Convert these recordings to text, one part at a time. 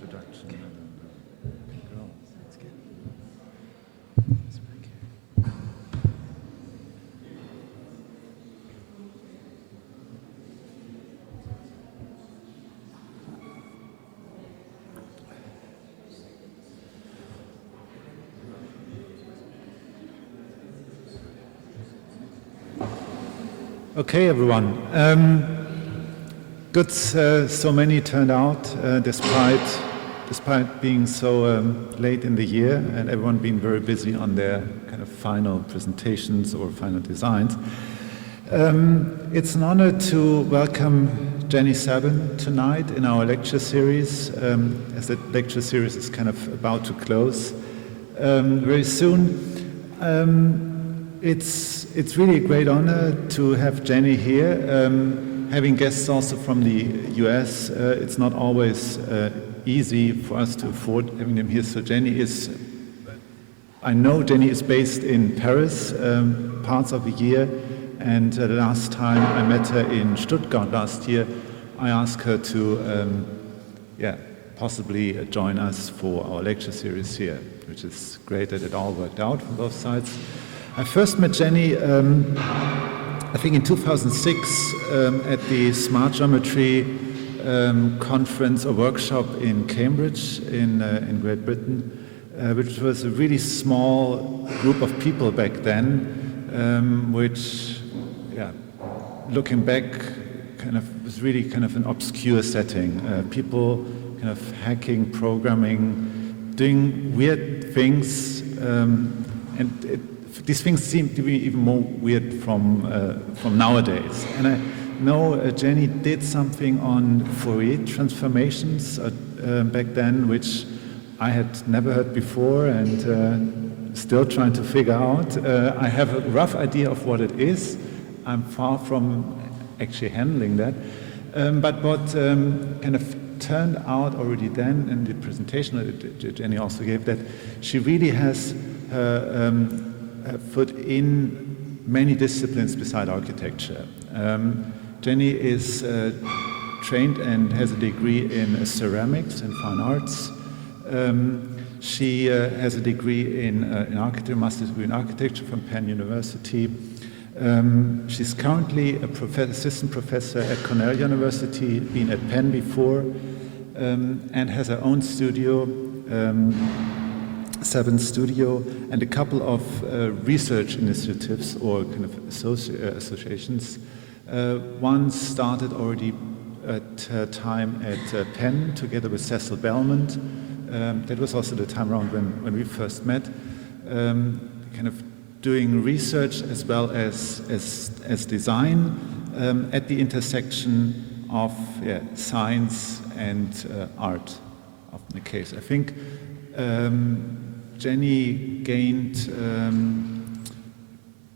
introduction. Go. That's good. Okay, everyone. Good, so many turned out, despite being so late in the year and everyone being very busy on their kind of final presentations or final designs. It's an honor to welcome Jenny SABIN tonight in our lecture series, as the lecture series is kind of about to close very soon. It's really a great honor to have Jenny here. Having guests also from the US, it's not always easy for us to afford having them here. So I know Jenny is based in Paris parts of the year, and the last time I met her in Stuttgart last year, I asked her to possibly join us for our lecture series here, which is great that it all worked out from both sides. I first met Jenny I think in 2006 at the Smart Geometry conference or workshop in Cambridge in Great Britain, which was a really small group of people back then, which, looking back, was really kind of an obscure setting. People kind of hacking, programming, doing weird things, these things seem to be even more weird from nowadays. And I know Jenny did something on Fourier transformations back then, which I had never heard before and still trying to figure out. I have a rough idea of what it is. I'm far from actually handling that. But what kind of turned out already then in the presentation that Jenny also gave, that she really has foot in many disciplines beside architecture. Jenny is trained and has a degree in ceramics and fine arts. She has a degree in architecture, master's degree in architecture from Penn University. She's currently assistant professor at Cornell University, been at Penn before, and has her own studio, SABIN Studio, and a couple of research initiatives or kind of associations. One started already at her time at Penn together with Cecil Belmont. That was also the time around when we first met, kind of doing research as well as design at the intersection of science and art, often the case. I think Jenny gained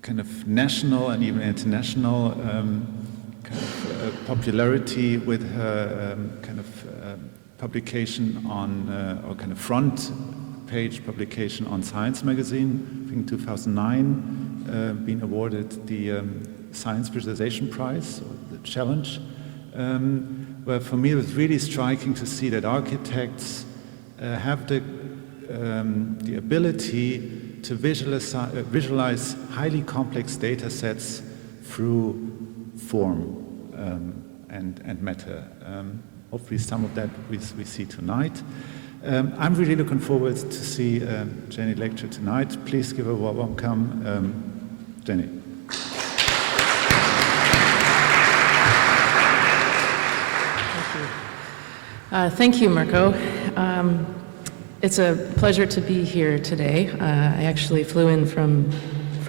kind of national and even international kind of popularity with her kind of publication on, or kind of front page publication on Science magazine, I think 2009, being awarded the Science Visualization Prize, or the challenge, where for me it was really striking to see that architects have the ability to visualize highly complex data sets through form and matter. Hopefully some of that we see tonight. I'm really looking forward to see Jenny lecture tonight. Please give her a warm welcome, Jenny. Thank you, Marco. It's a pleasure to be here today. I actually flew in from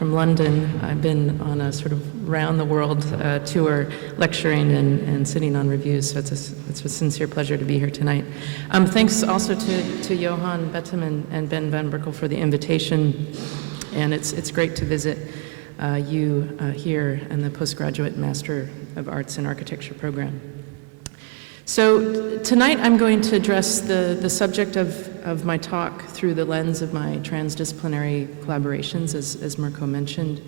London. I've been on a sort of round-the-world tour lecturing and sitting on reviews, so it's a sincere pleasure to be here tonight. Thanks also to Johan Bettem and Ben Van Berkel for the invitation, and it's great to visit you here in the Postgraduate Master of Arts in Architecture program. So tonight I'm going to address the subject of my talk through the lens of my transdisciplinary collaborations, as Mirko mentioned,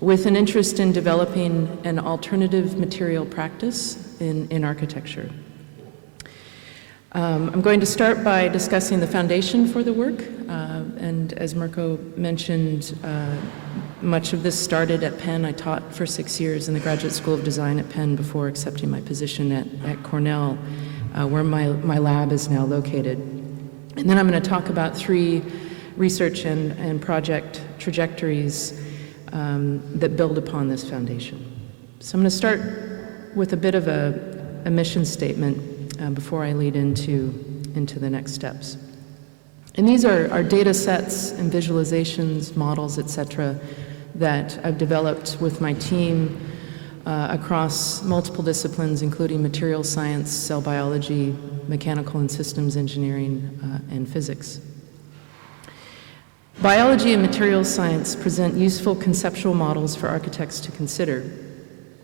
with an interest in developing an alternative material practice in architecture. I'm going to start by discussing the foundation for the work, and as Mirko mentioned, much of this started at Penn. I taught for 6 years in the Graduate School of Design at Penn before accepting my position at Cornell, where my lab is now located. And then I'm going to talk about 3 research and project trajectories that build upon this foundation. So I'm going to start with a bit of a mission statement before I lead into the next steps. And these are data sets and visualizations, models, etc., that I've developed with my team across multiple disciplines, including materials science, cell biology, mechanical and systems engineering, and physics. Biology and materials science present useful conceptual models for architects to consider,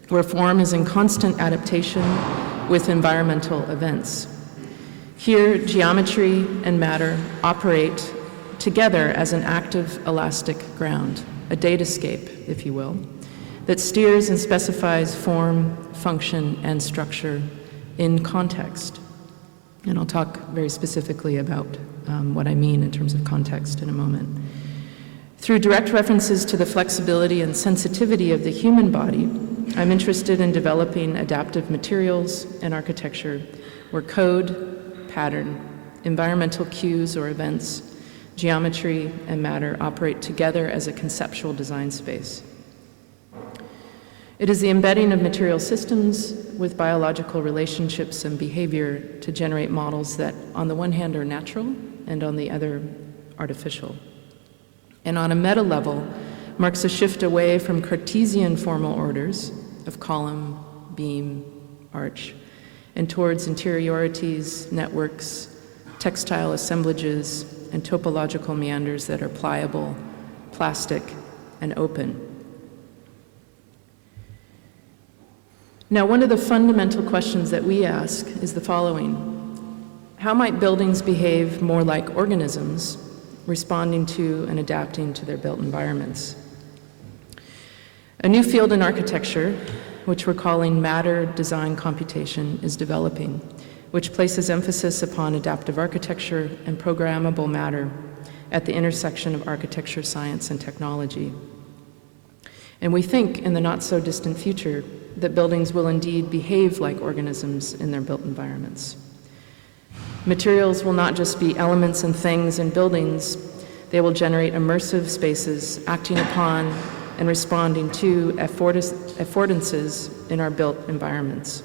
where form is in constant adaptation with environmental events. Here, geometry and matter operate together as an active, elastic ground, a datascape, if you will, that steers and specifies form, function, and structure in context. And I'll talk very specifically about what I mean in terms of context in a moment. Through direct references to the flexibility and sensitivity of the human body, I'm interested in developing adaptive materials and architecture where code, pattern, environmental cues or events, geometry, and matter operate together as a conceptual design space. It is the embedding of material systems with biological relationships and behavior to generate models that, on the one hand, are natural and on the other, artificial. And on a meta level, marks a shift away from Cartesian formal orders of column, beam, arch, and towards interiorities, networks, textile assemblages, and topological meanders that are pliable, plastic, and open. Now, one of the fundamental questions that we ask is the following: how might buildings behave more like organisms, responding to and adapting to their built environments? A new field in architecture, which we're calling matter design computation, is developing, which places emphasis upon adaptive architecture and programmable matter at the intersection of architecture, science, and technology. And we think in the not-so-distant future that buildings will indeed behave like organisms in their built environments. Materials will not just be elements and things in buildings, they will generate immersive spaces acting upon and responding to affordances in our built environments.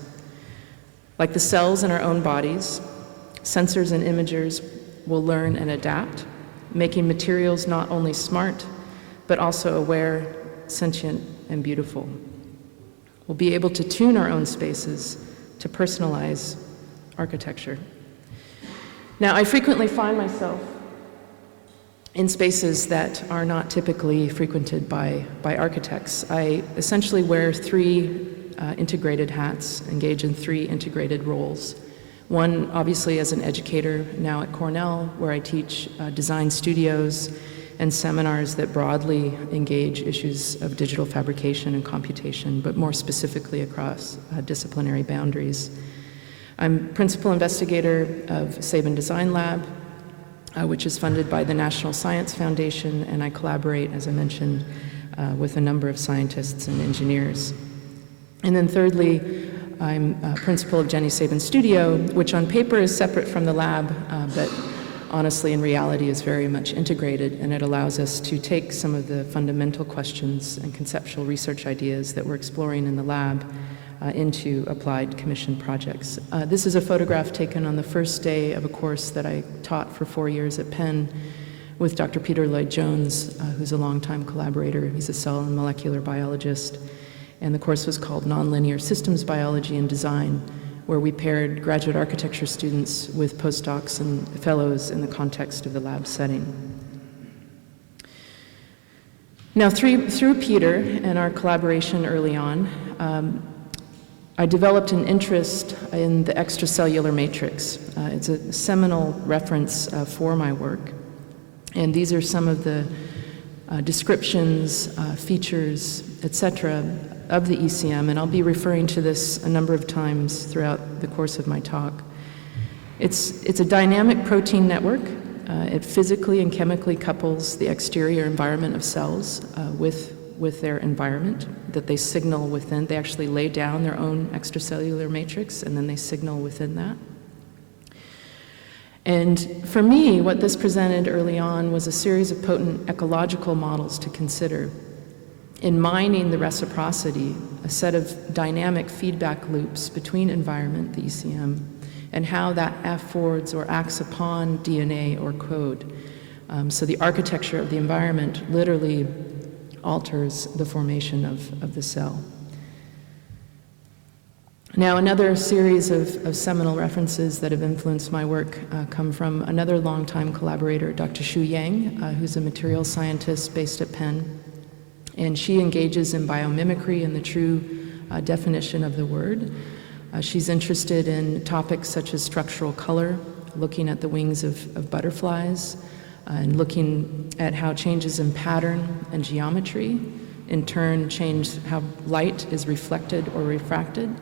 Like the cells in our own bodies, sensors and imagers will learn and adapt, making materials not only smart, but also aware, sentient, and beautiful. We'll be able to tune our own spaces to personalize architecture. Now, I frequently find myself in spaces that are not typically frequented by architects. I essentially wear 3 integrated hats, engage in 3 integrated roles. One, obviously, as an educator now at Cornell, where I teach design studios and seminars that broadly engage issues of digital fabrication and computation, but more specifically across disciplinary boundaries. I'm principal investigator of SABIN Design Lab, which is funded by the National Science Foundation, and I collaborate, as I mentioned, with a number of scientists and engineers. And then thirdly, I'm principal of Jenny Sabin Studio, which on paper is separate from the lab, but honestly in reality is very much integrated, and it allows us to take some of the fundamental questions and conceptual research ideas that we're exploring in the lab into applied commission projects. This is a photograph taken on the first day of a course that I taught for 4 years at Penn with Dr. Peter Lloyd-Jones, who's a longtime collaborator. He's a cell and molecular biologist. And the course was called Nonlinear Systems Biology and Design, where we paired graduate architecture students with postdocs and fellows in the context of the lab setting. Now, through Peter and our collaboration early on, I developed an interest in the extracellular matrix. It's a seminal reference for my work. And these are some of the descriptions, features, etc., of the ECM, and I'll be referring to this a number of times throughout the course of my talk. It's a dynamic protein network. It physically and chemically couples the exterior environment of cells with their environment that they signal within. They actually lay down their own extracellular matrix, and then they signal within that. And for me, what this presented early on was a series of potent ecological models to consider. In mining the reciprocity, a set of dynamic feedback loops between environment, the ECM, and how that affords or acts upon DNA or code. So the architecture of the environment literally alters the formation of the cell. Now, another series of seminal references that have influenced my work come from another longtime collaborator, Dr. Shu Yang, who's a materials scientist based at Penn. And she engages in biomimicry in the true definition of the word. She's interested in topics such as structural color, looking at the wings of butterflies, and looking at how changes in pattern and geometry in turn change how light is reflected or refracted,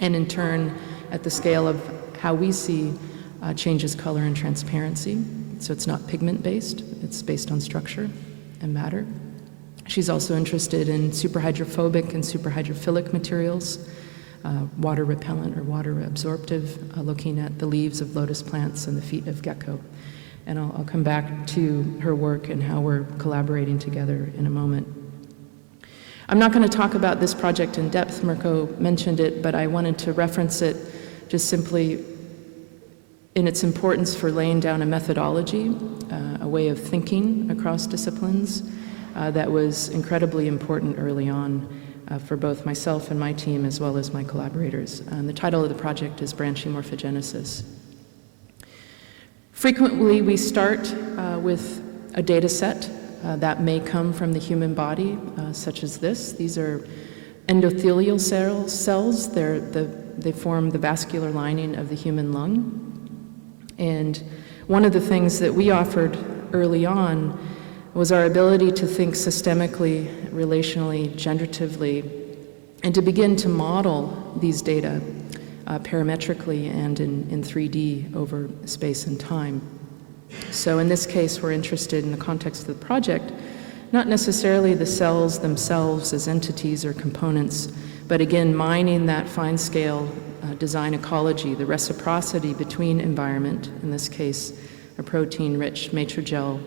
and in turn at the scale of how we see changes color and transparency. So it's not pigment-based, it's based on structure and matter. She's also interested in superhydrophobic and superhydrophilic materials, water repellent or water absorptive, looking at the leaves of lotus plants and the feet of gecko. And I'll come back to her work and how we're collaborating together in a moment. I'm not going to talk about this project in depth. Mirko mentioned it, but I wanted to reference it just simply in its importance for laying down a methodology, a way of thinking across disciplines that was incredibly important early on for both myself and my team as well as my collaborators. The title of the project is Branching Morphogenesis. Frequently, we start with a data set that may come from the human body, such as this. These are endothelial cells. They form the vascular lining of the human lung. And one of the things that we offered early on was our ability to think systemically, relationally, generatively, and to begin to model these data parametrically and in 3D over space and time. So in this case, we're interested in the context of the project, not necessarily the cells themselves as entities or components, but again, mining that fine-scale design ecology, the reciprocity between environment, in this case, a protein-rich matrigel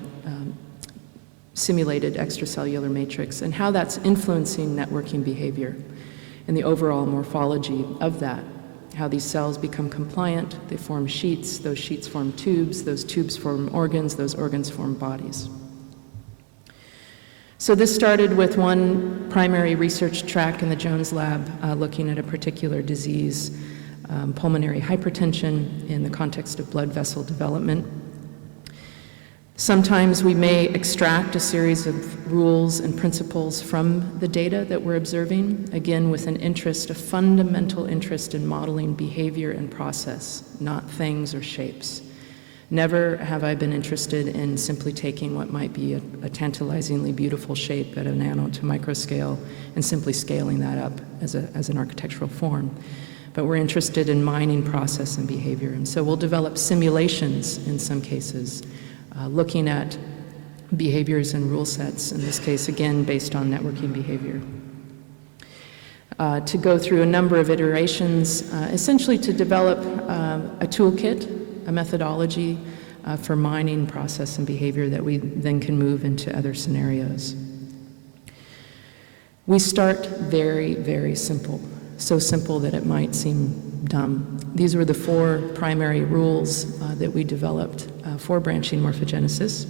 simulated extracellular matrix, and how that's influencing networking behavior and the overall morphology of that. How these cells become compliant, they form sheets, those sheets form tubes, those tubes form organs, those organs form bodies. So this started with one primary research track in the Jones lab looking at a particular disease, pulmonary hypertension in the context of blood vessel development. Sometimes we may extract a series of rules and principles from the data that we're observing, again with an interest, a fundamental interest in modeling behavior and process, not things or shapes. Never have I been interested in simply taking what might be a tantalizingly beautiful shape at a nano to micro scale and simply scaling that up as an architectural form. But we're interested in mining process and behavior. And so we'll develop simulations in some cases, looking at behaviors and rule sets, in this case, again, based on networking behavior. To go through a number of iterations, essentially to develop a toolkit, a methodology for mining process and behavior that we then can move into other scenarios. We start very, very simple, so simple that it might seem dumb. These were the 4 primary rules that we developed for branching morphogenesis.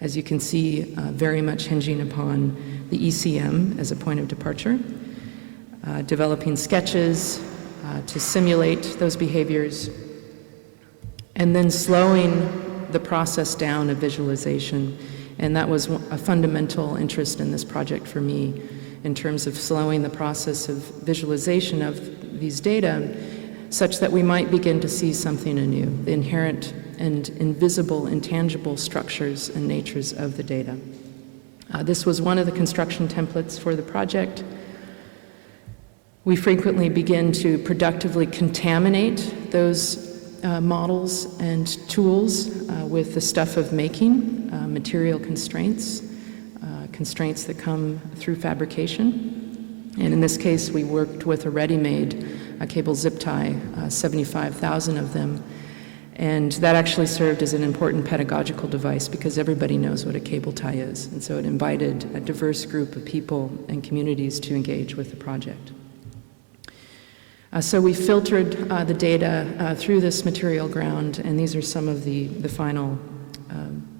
As you can see, very much hinging upon the ECM as a point of departure, developing sketches to simulate those behaviors, and then slowing the process down of visualization. And that was a fundamental interest in this project for me, in terms of slowing the process of visualization of these data such that we might begin to see something anew, the inherent and invisible, intangible structures and natures of the data. This was one of the construction templates for the project. We frequently begin to productively contaminate those models and tools with the stuff of making, material constraints, constraints that come through fabrication. And in this case, we worked with a ready-made cable zip tie, 75,000 of them. And that actually served as an important pedagogical device because everybody knows what a cable tie is. And so it invited a diverse group of people and communities to engage with the project. So we filtered the data through this material ground, and these are some of the final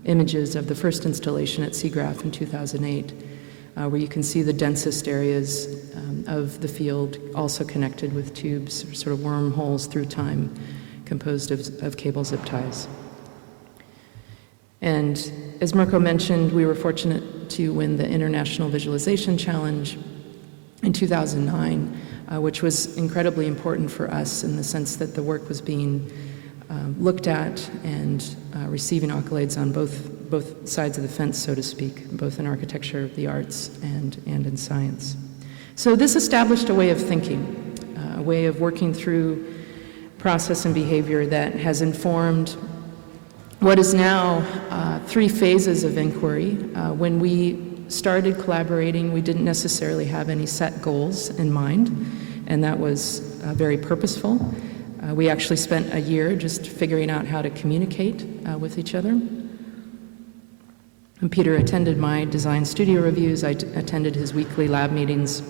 images of the first installation at SIGGRAPH in 2008, where you can see the densest areas of the field also connected with tubes, sort of wormholes through time, composed of cable zip ties. And as Mirko mentioned, we were fortunate to win the International Visualization Challenge in 2009, which was incredibly important for us in the sense that the work was being looked at and receiving accolades on both sides of the fence, so to speak, both in architecture, the arts, and in science. So this established a way of thinking, a way of working through process and behavior that has informed what is now 3 phases of inquiry. When we started collaborating, we didn't necessarily have any set goals in mind, and that was very purposeful. We actually spent a year just figuring out how to communicate with each other. And Peter attended my design studio reviews, I attended his weekly lab meetings,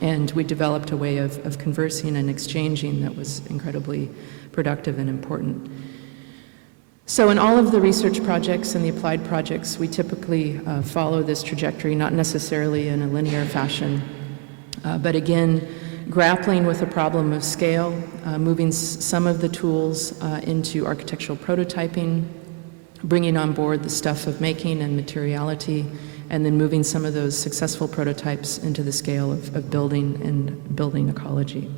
and we developed a way of conversing and exchanging that was incredibly productive and important. So in all of the research projects and the applied projects, we typically follow this trajectory, not necessarily in a linear fashion, but again, grappling with a problem of scale, moving some of the tools into architectural prototyping, bringing on board the stuff of making and materiality, and then moving some of those successful prototypes into the scale of building and building ecology.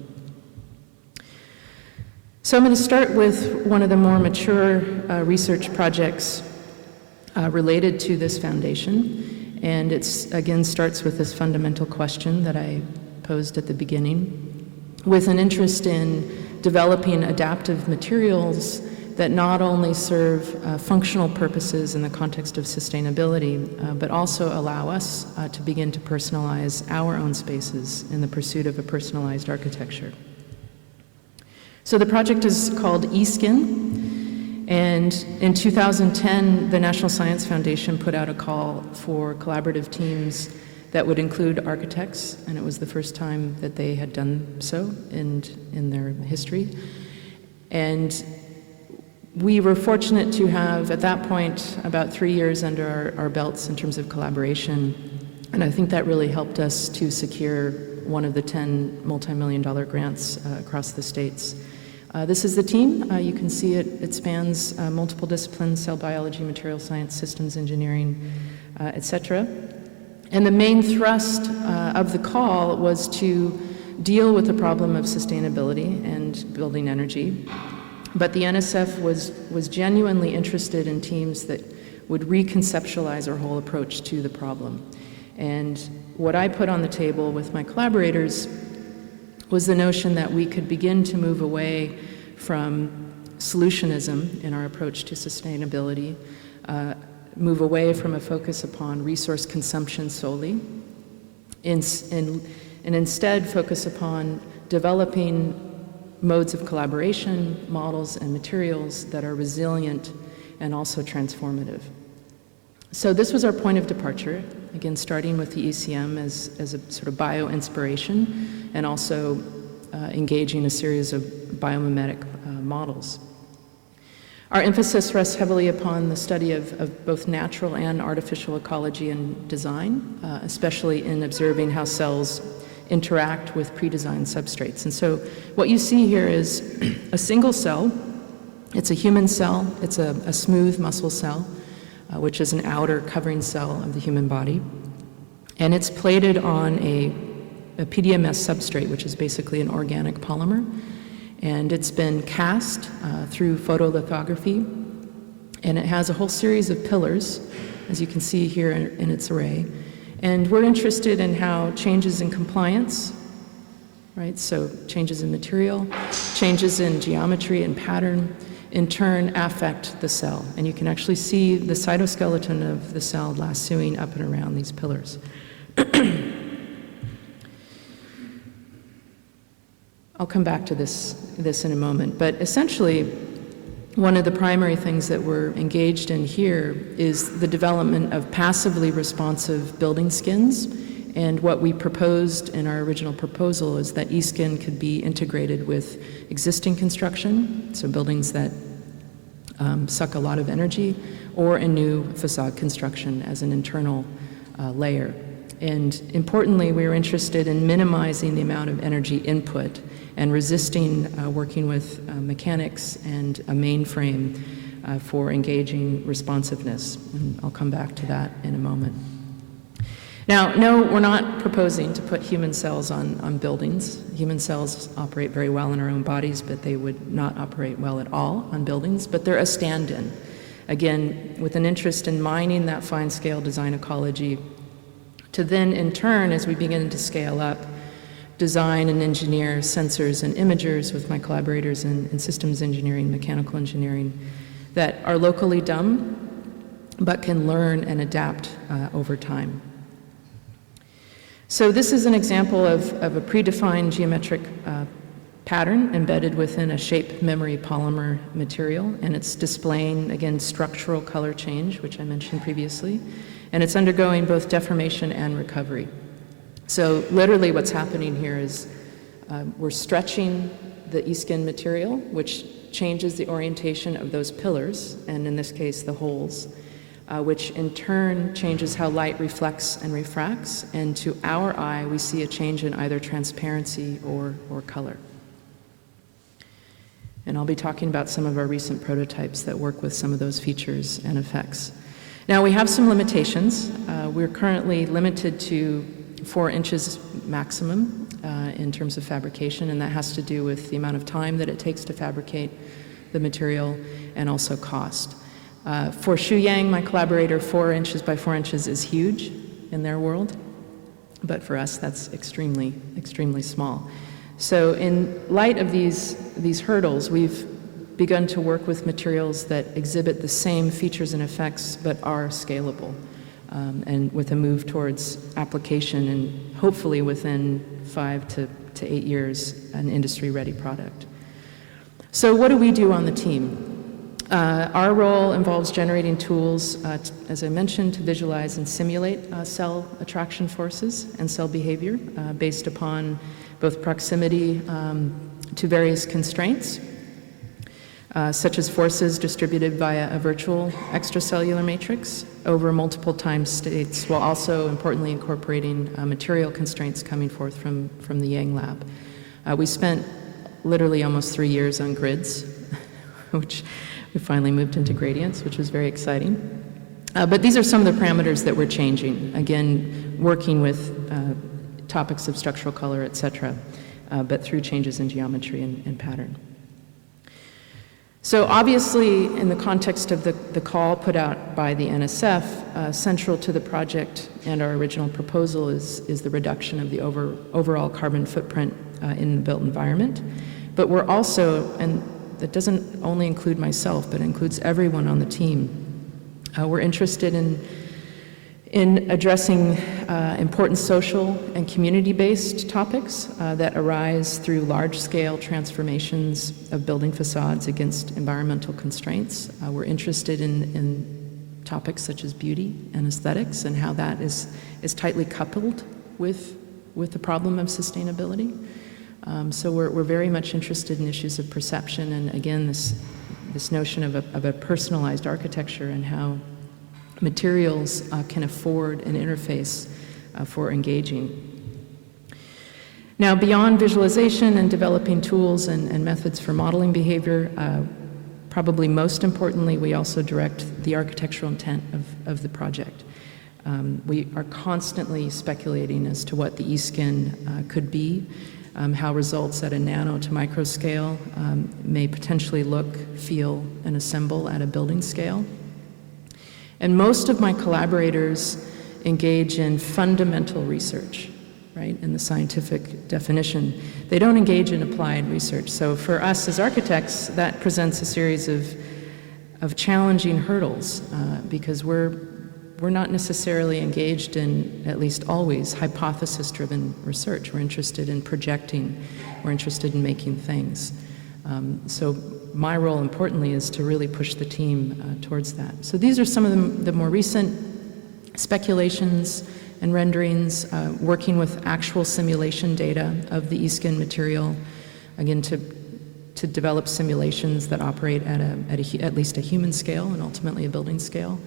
So I'm going to start with one of the more mature research projects related to this foundation, and it's again starts with this fundamental question that I posed at the beginning, with an interest in developing adaptive materials that not only serve functional purposes in the context of sustainability, but also allow us to begin to personalize our own spaces in the pursuit of a personalized architecture. So the project is called eSkin, and in 2010, the National Science Foundation put out a call for collaborative teams that would include architects, and it was the first time that they had done so in their history. And we were fortunate to have, at that point, about 3 years under our belts in terms of collaboration, and I think that really helped us to secure one of the 10 multi-million-dollar grants across the states. This is the team. You can see it spans multiple disciplines: cell biology, material science, systems engineering, etc. And the main thrust of the call was to deal with the problem of sustainability and building energy. But the NSF was genuinely interested in teams that would reconceptualize our whole approach to the problem. And what I put on the table with my collaborators was the notion that we could begin to move away from solutionism in our approach to sustainability, move away from a focus upon resource consumption solely, and instead focus upon developing modes of collaboration, models, and materials that are resilient and also transformative. So this was our point of departure, again starting with the ECM as a sort of bio-inspiration, and also engaging a series of biomimetic models. Our emphasis rests heavily upon the study of both natural and artificial ecology and design, especially in observing how cells interact with pre-designed substrates. And so what you see here is a single cell. It's a human cell. It's a smooth muscle cell, which is an outer covering cell of the human body. And it's plated on a PDMS substrate, which is basically an organic polymer. And it's been cast through photolithography. And it has a whole series of pillars, as you can see here in its array. And we're interested in how changes in compliance right? So changes in material, changes in geometry and pattern, in turn affect the cell. And you can actually see the cytoskeleton of the cell lassoing up and around these pillars. I'll come back to this in a moment, but essentially, one of the primary things that we're engaged in here is the development of passively responsive building skins. And what we proposed in our original proposal is that e-skin could be integrated with existing construction, so buildings that suck a lot of energy, or a new facade construction as an internal layer. And importantly, we were interested in minimizing the amount of energy input and resisting working with mechanics and a mainframe for engaging responsiveness. And I'll come back to that in a moment. Now, no, we're not proposing to put human cells on buildings. Human cells operate very well in our own bodies, but they would not operate well at all on buildings, but they're a stand-in. Again, with an interest in mining that fine-scale design ecology to then, in turn, as we begin to scale up, design and engineer sensors and imagers with my collaborators in systems engineering, mechanical engineering, that are locally dumb, but can learn and adapt over time. So this is an example of a predefined geometric pattern embedded within a shape memory polymer material, and it's displaying, again, structural color change, which I mentioned previously, and it's undergoing both deformation and recovery. So literally what's happening here is we're stretching the e-skin material, which changes the orientation of those pillars, and in this case, the holes, which in turn changes how light reflects and refracts, and to our eye, we see a change in either transparency or color. And I'll be talking about some of our recent prototypes that work with some of those features and effects. Now, we have some limitations. We're currently limited to 4 inches maximum in terms of fabrication, and that has to do with the amount of time that it takes to fabricate the material and also cost. For Xu Yang, my collaborator, 4 inches by 4 inches is huge in their world, but for us that's extremely, extremely small. So in light of these hurdles, we've begun to work with materials that exhibit the same features and effects but are scalable, and with a move towards application and hopefully within 5 to 8 years, an industry-ready product. So what do we do on the team? Our role involves generating tools, as I mentioned, to visualize and simulate cell attraction forces and cell behavior based upon both proximity to various constraints, such as forces distributed via a virtual extracellular matrix over multiple time states, while also importantly incorporating material constraints coming forth from the Yang lab. We spent literally almost 3 years on grids, which we finally moved into gradients, which was very exciting. But these are some of the parameters that we're changing, again, working with topics of structural color, et cetera, but through changes in geometry and pattern. So obviously, in the context of the call put out by the NSF, central to the project and our original proposal is the reduction of the overall carbon footprint in the built environment. But we're also, and that doesn't only include myself, but includes everyone on the team. We're interested in addressing important social and community-based topics that arise through large-scale transformations of building facades against environmental constraints. We're interested in topics such as beauty and aesthetics and how that is tightly coupled with the problem of sustainability. So we're very much interested in issues of perception and, again, this notion of a personalized architecture and how materials can afford an interface for engaging. Now, beyond visualization and developing tools and methods for modeling behavior, probably most importantly, we also direct the architectural intent of the project. We are constantly speculating as to what the e-skin could be, how results at a nano to micro scale may potentially look, feel, and assemble at a building scale. And most of my collaborators engage in fundamental research right, in the scientific definition. They don't engage in applied research. So for us as architects, that presents a series of challenging hurdles because we're not necessarily engaged in, at least always, hypothesis-driven research. We're interested in projecting. We're interested in making things. So my role, importantly, is to really push the team towards that. So these are some of the more recent speculations and renderings, working with actual simulation data of the e-skin material, again, to develop simulations that operate at least a human scale and ultimately a building scale.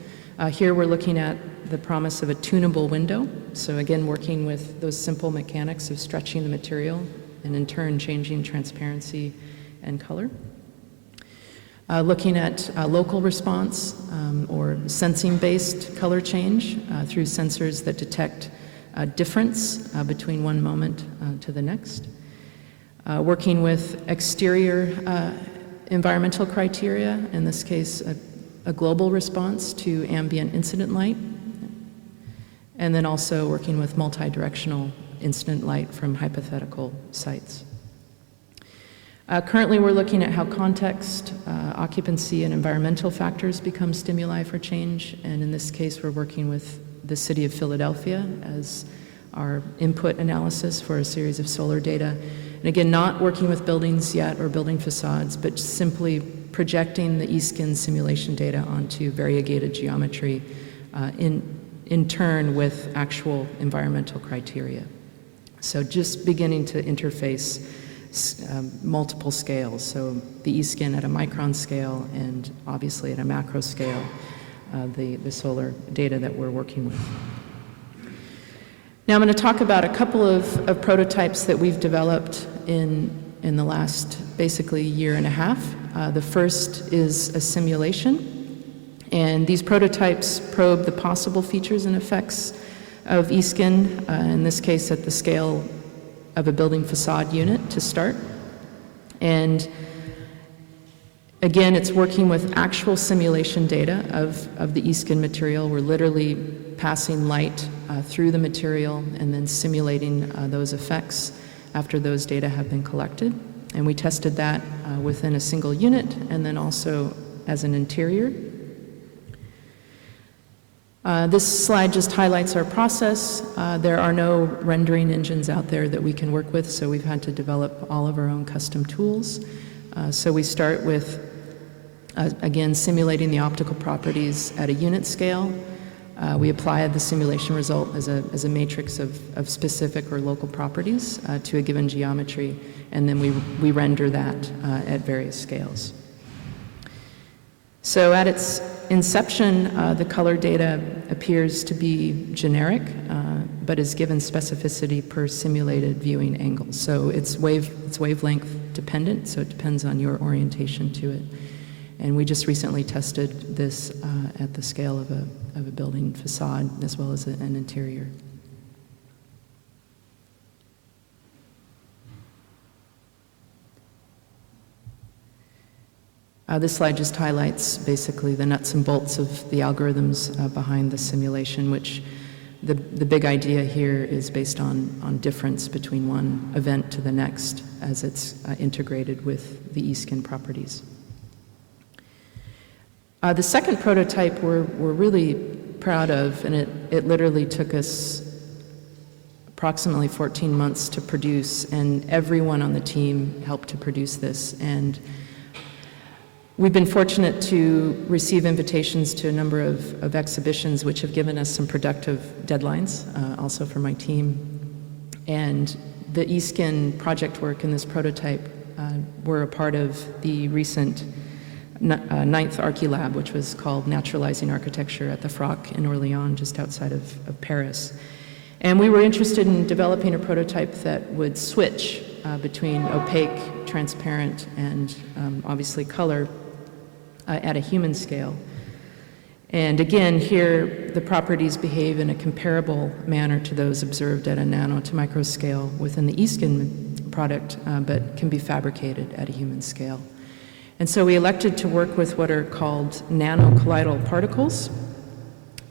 Here we're looking at the promise of a tunable window. So again, working with those simple mechanics of stretching the material and in turn changing transparency and color. Looking at local response or sensing-based color change through sensors that detect difference between one moment to the next. Working with exterior environmental criteria, in this case a global response to ambient incident light, and then also working with multi-directional incident light from hypothetical sites. Currently, we're looking at how context, occupancy, and environmental factors become stimuli for change, and in this case, we're working with the city of Philadelphia as our input analysis for a series of solar data. And again, not working with buildings yet or building facades, but simply projecting the e-skin simulation data onto variegated geometry in turn with actual environmental criteria. So just beginning to interface multiple scales, so the e-skin at a micron scale and obviously at a macro scale, the solar data that we're working with. Now I'm going to talk about a couple of prototypes that we've developed in the last basically year and a half. The first is a simulation, and these prototypes probe the possible features and effects of e-skin, in this case at the scale of a building facade unit to start. And again, it's working with actual simulation data of the e-skin material. We're literally passing light through the material and then simulating those effects after those data have been collected. And we tested that within a single unit and then also as an interior. This slide just highlights our process. There are no rendering engines out there that we can work with, so we've had to develop all of our own custom tools. So we start with, again, simulating the optical properties at a unit scale. We apply the simulation result as a matrix of specific or local properties to a given geometry, and then we render that at various scales. So at its inception, the color data appears to be generic, but is given specificity per simulated viewing angle. So it's wavelength dependent, so it depends on your orientation to it. And we just recently tested this at the scale of a building facade as well as an interior. This slide just highlights basically the nuts and bolts of the algorithms behind the simulation, which the big idea here is based on difference between one event to the next as it's integrated with the e-skin properties. The second prototype we're really proud of, and it literally took us approximately 14 months to produce, and everyone on the team helped to produce this. And we've been fortunate to receive invitations to a number of exhibitions, which have given us some productive deadlines, also for my team. And the e-skin project work in this prototype were a part of the recent 9th Archilab, which was called Naturalizing Architecture at the FROC in Orléans, just outside of Paris. And we were interested in developing a prototype that would switch between opaque, transparent, and obviously color at a human scale. And again, here the properties behave in a comparable manner to those observed at a nano to micro scale within the e-skin product, but can be fabricated at a human scale. And so we elected to work with what are called nanocolloidal particles,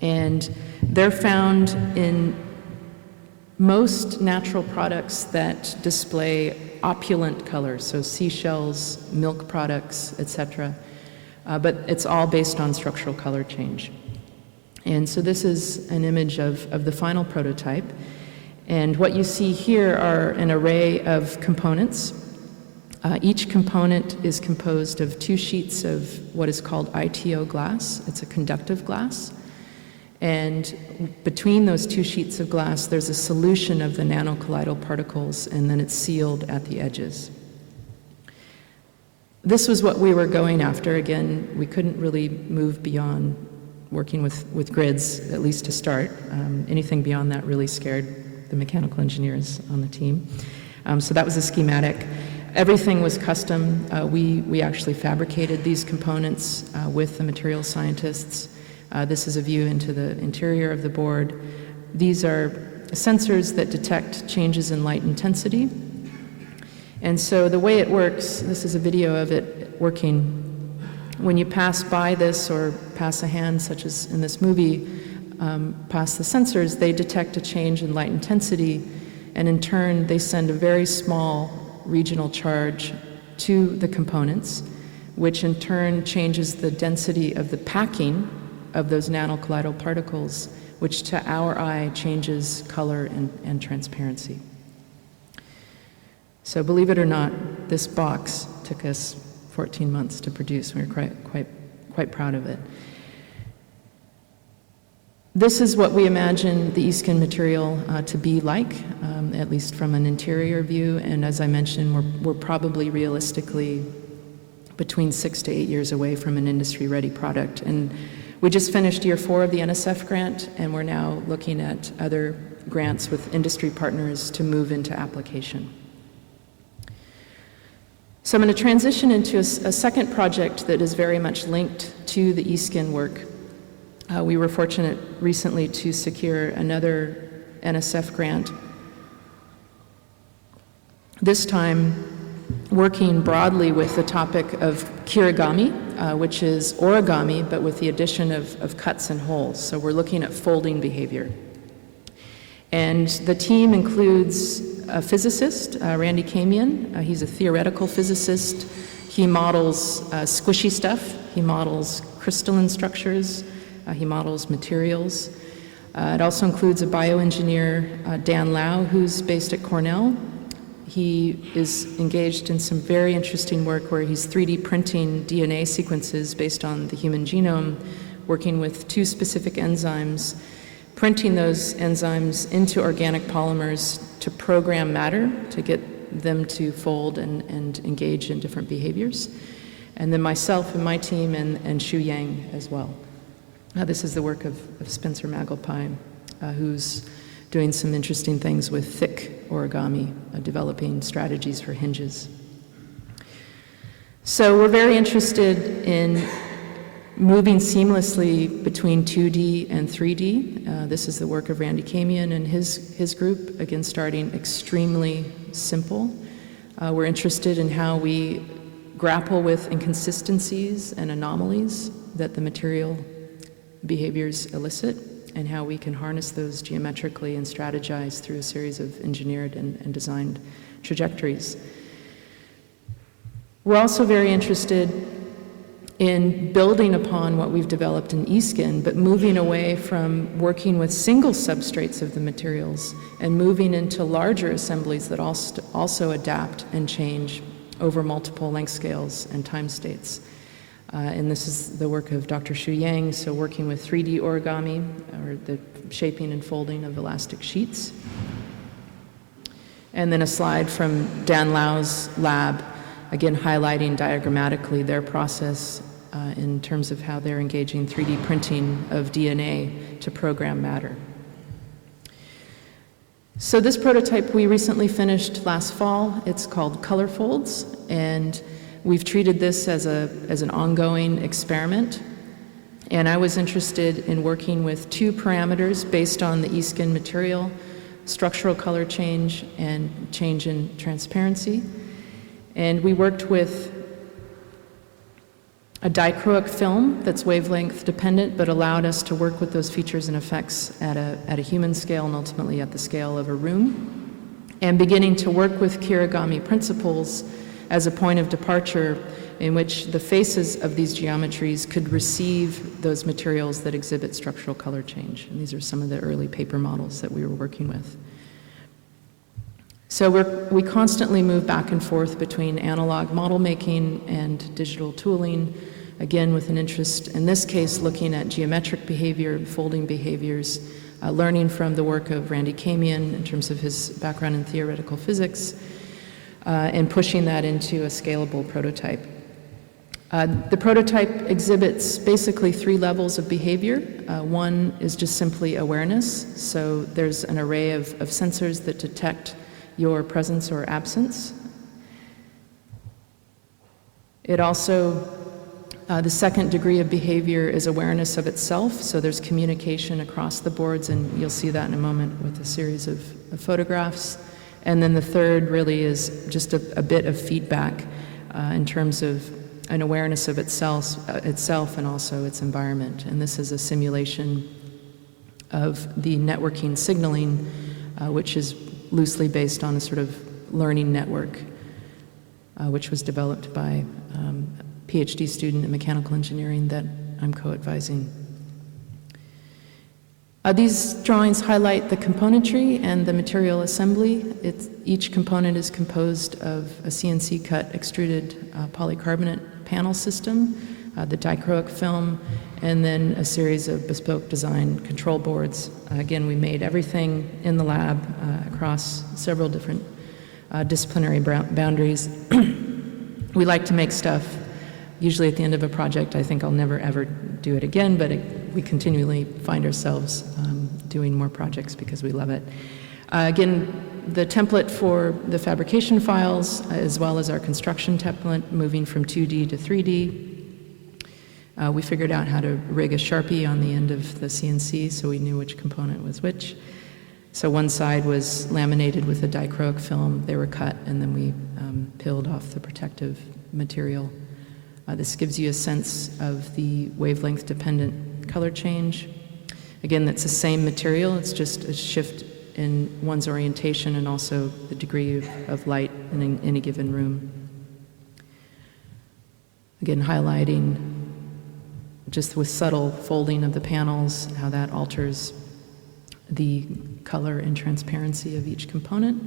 and they're found in most natural products that display opulent colors, so seashells, milk products, etc. But it's all based on structural color change. And so this is an image of the final prototype. And what you see here are an array of components. Each component is composed of 2 sheets of what is called ITO glass. It's a conductive glass. And between those 2 sheets of glass, there's a solution of the nanocolloidal particles, and then it's sealed at the edges. This was what we were going after. Again, we couldn't really move beyond working with grids, at least to start. Anything beyond that really scared the mechanical engineers on the team. So that was a schematic. Everything was custom. We actually fabricated these components with the material scientists. This is a view into the interior of the board. These are sensors that detect changes in light intensity. And so the way it works, this is a video of it working. When you pass by this or pass a hand, such as in this movie, past the sensors, they detect a change in light intensity, and in turn, they send a very small regional charge to the components, which in turn changes the density of the packing of those nanocolloidal particles, which to our eye changes color and transparency. So believe it or not, this box took us 14 months to produce. We were quite proud of it. This is what we imagine the E-skin material to be like, at least from an interior view. And as I mentioned, we're probably realistically between 6 to 8 years away from an industry-ready product. And we just finished year 4 of the NSF grant, and we're now looking at other grants with industry partners to move into application. So I'm going to transition into a second project that is very much linked to the E-skin work. We were fortunate recently to secure another NSF grant, this time working broadly with the topic of kirigami, which is origami, but with the addition of cuts and holes. So we're looking at folding behavior. And the team includes a physicist, Randy Kamian. He's a theoretical physicist. He models squishy stuff. He models crystalline structures. He models materials. It also includes a bioengineer, Dan Lau, who's based at Cornell. He is engaged in some very interesting work where he's 3D printing DNA sequences based on the human genome, working with 2 specific enzymes, printing those enzymes into organic polymers to program matter, to get them to fold and engage in different behaviors. And then myself and my team and Shu Yang as well. This is the work of Spencer Magalpie, who's doing some interesting things with thick origami, developing strategies for hinges. So we're very interested in moving seamlessly between 2D and 3D. This is the work of Randy Kamian and his group, again starting extremely simple. We're interested in how we grapple with inconsistencies and anomalies that the material behaviors elicit, and how we can harness those geometrically and strategize through a series of engineered and designed trajectories. We're also very interested in building upon what we've developed in E-skin, but moving away from working with single substrates of the materials and moving into larger assemblies that also adapt and change over multiple length scales and time states. And this is the work of Dr. Shu Yang, so working with 3D origami, or the shaping and folding of elastic sheets. And then a slide from Dan Lau's lab, again highlighting diagrammatically their process in terms of how they're engaging 3D printing of DNA to program matter. So this prototype we recently finished last fall. It's called Color Folds, and we've treated this as an ongoing experiment. And I was interested in working with 2 parameters based on the E-skin material: structural color change and change in transparency. And we worked with a dichroic film that's wavelength dependent, but allowed us to work with those features and effects at a human scale and ultimately at the scale of a room. And beginning to work with Origami principles as a point of departure in which the faces of these geometries could receive those materials that exhibit structural color change. And these are some of the early paper models that we were working with. So we constantly move back and forth between analog model making and digital tooling, again with an interest, in this case, looking at geometric behavior, folding behaviors, learning from the work of Randy Kamian in terms of his background in theoretical physics, and pushing that into a scalable prototype. The prototype exhibits basically 3 levels of behavior. One is just simply awareness. So there's an array of sensors that detect your presence or absence. It also, the second degree of behavior is awareness of itself. So there's communication across the boards, and you'll see that in a moment with a series of photographs. And then the third really is just a bit of feedback in terms of an awareness of itself and also its environment. And this is a simulation of the networking signaling, which is loosely based on a sort of learning network, which was developed by a PhD student in mechanical engineering that I'm co-advising. These drawings highlight the componentry and the material assembly. Each component is composed of a CNC-cut extruded polycarbonate panel system, the dichroic film, and then a series of bespoke design control boards. Again, we made everything in the lab across several different disciplinary boundaries. We like to make stuff. Usually at the end of a project, I think I'll never ever do it again, but we continually find ourselves doing more projects because we love it. Again, the template for the fabrication files, as well as our construction template, moving from 2D to 3D. We figured out how to rig a Sharpie on the end of the CNC so we knew which component was which. So one side was laminated with a dichroic film. They were cut, and then we peeled off the protective material. This gives you a sense of the wavelength-dependent color change. Again, that's the same material. It's just a shift in one's orientation and also the degree of light in any given room. Again, highlighting just with subtle folding of the panels, how that alters the color and transparency of each component.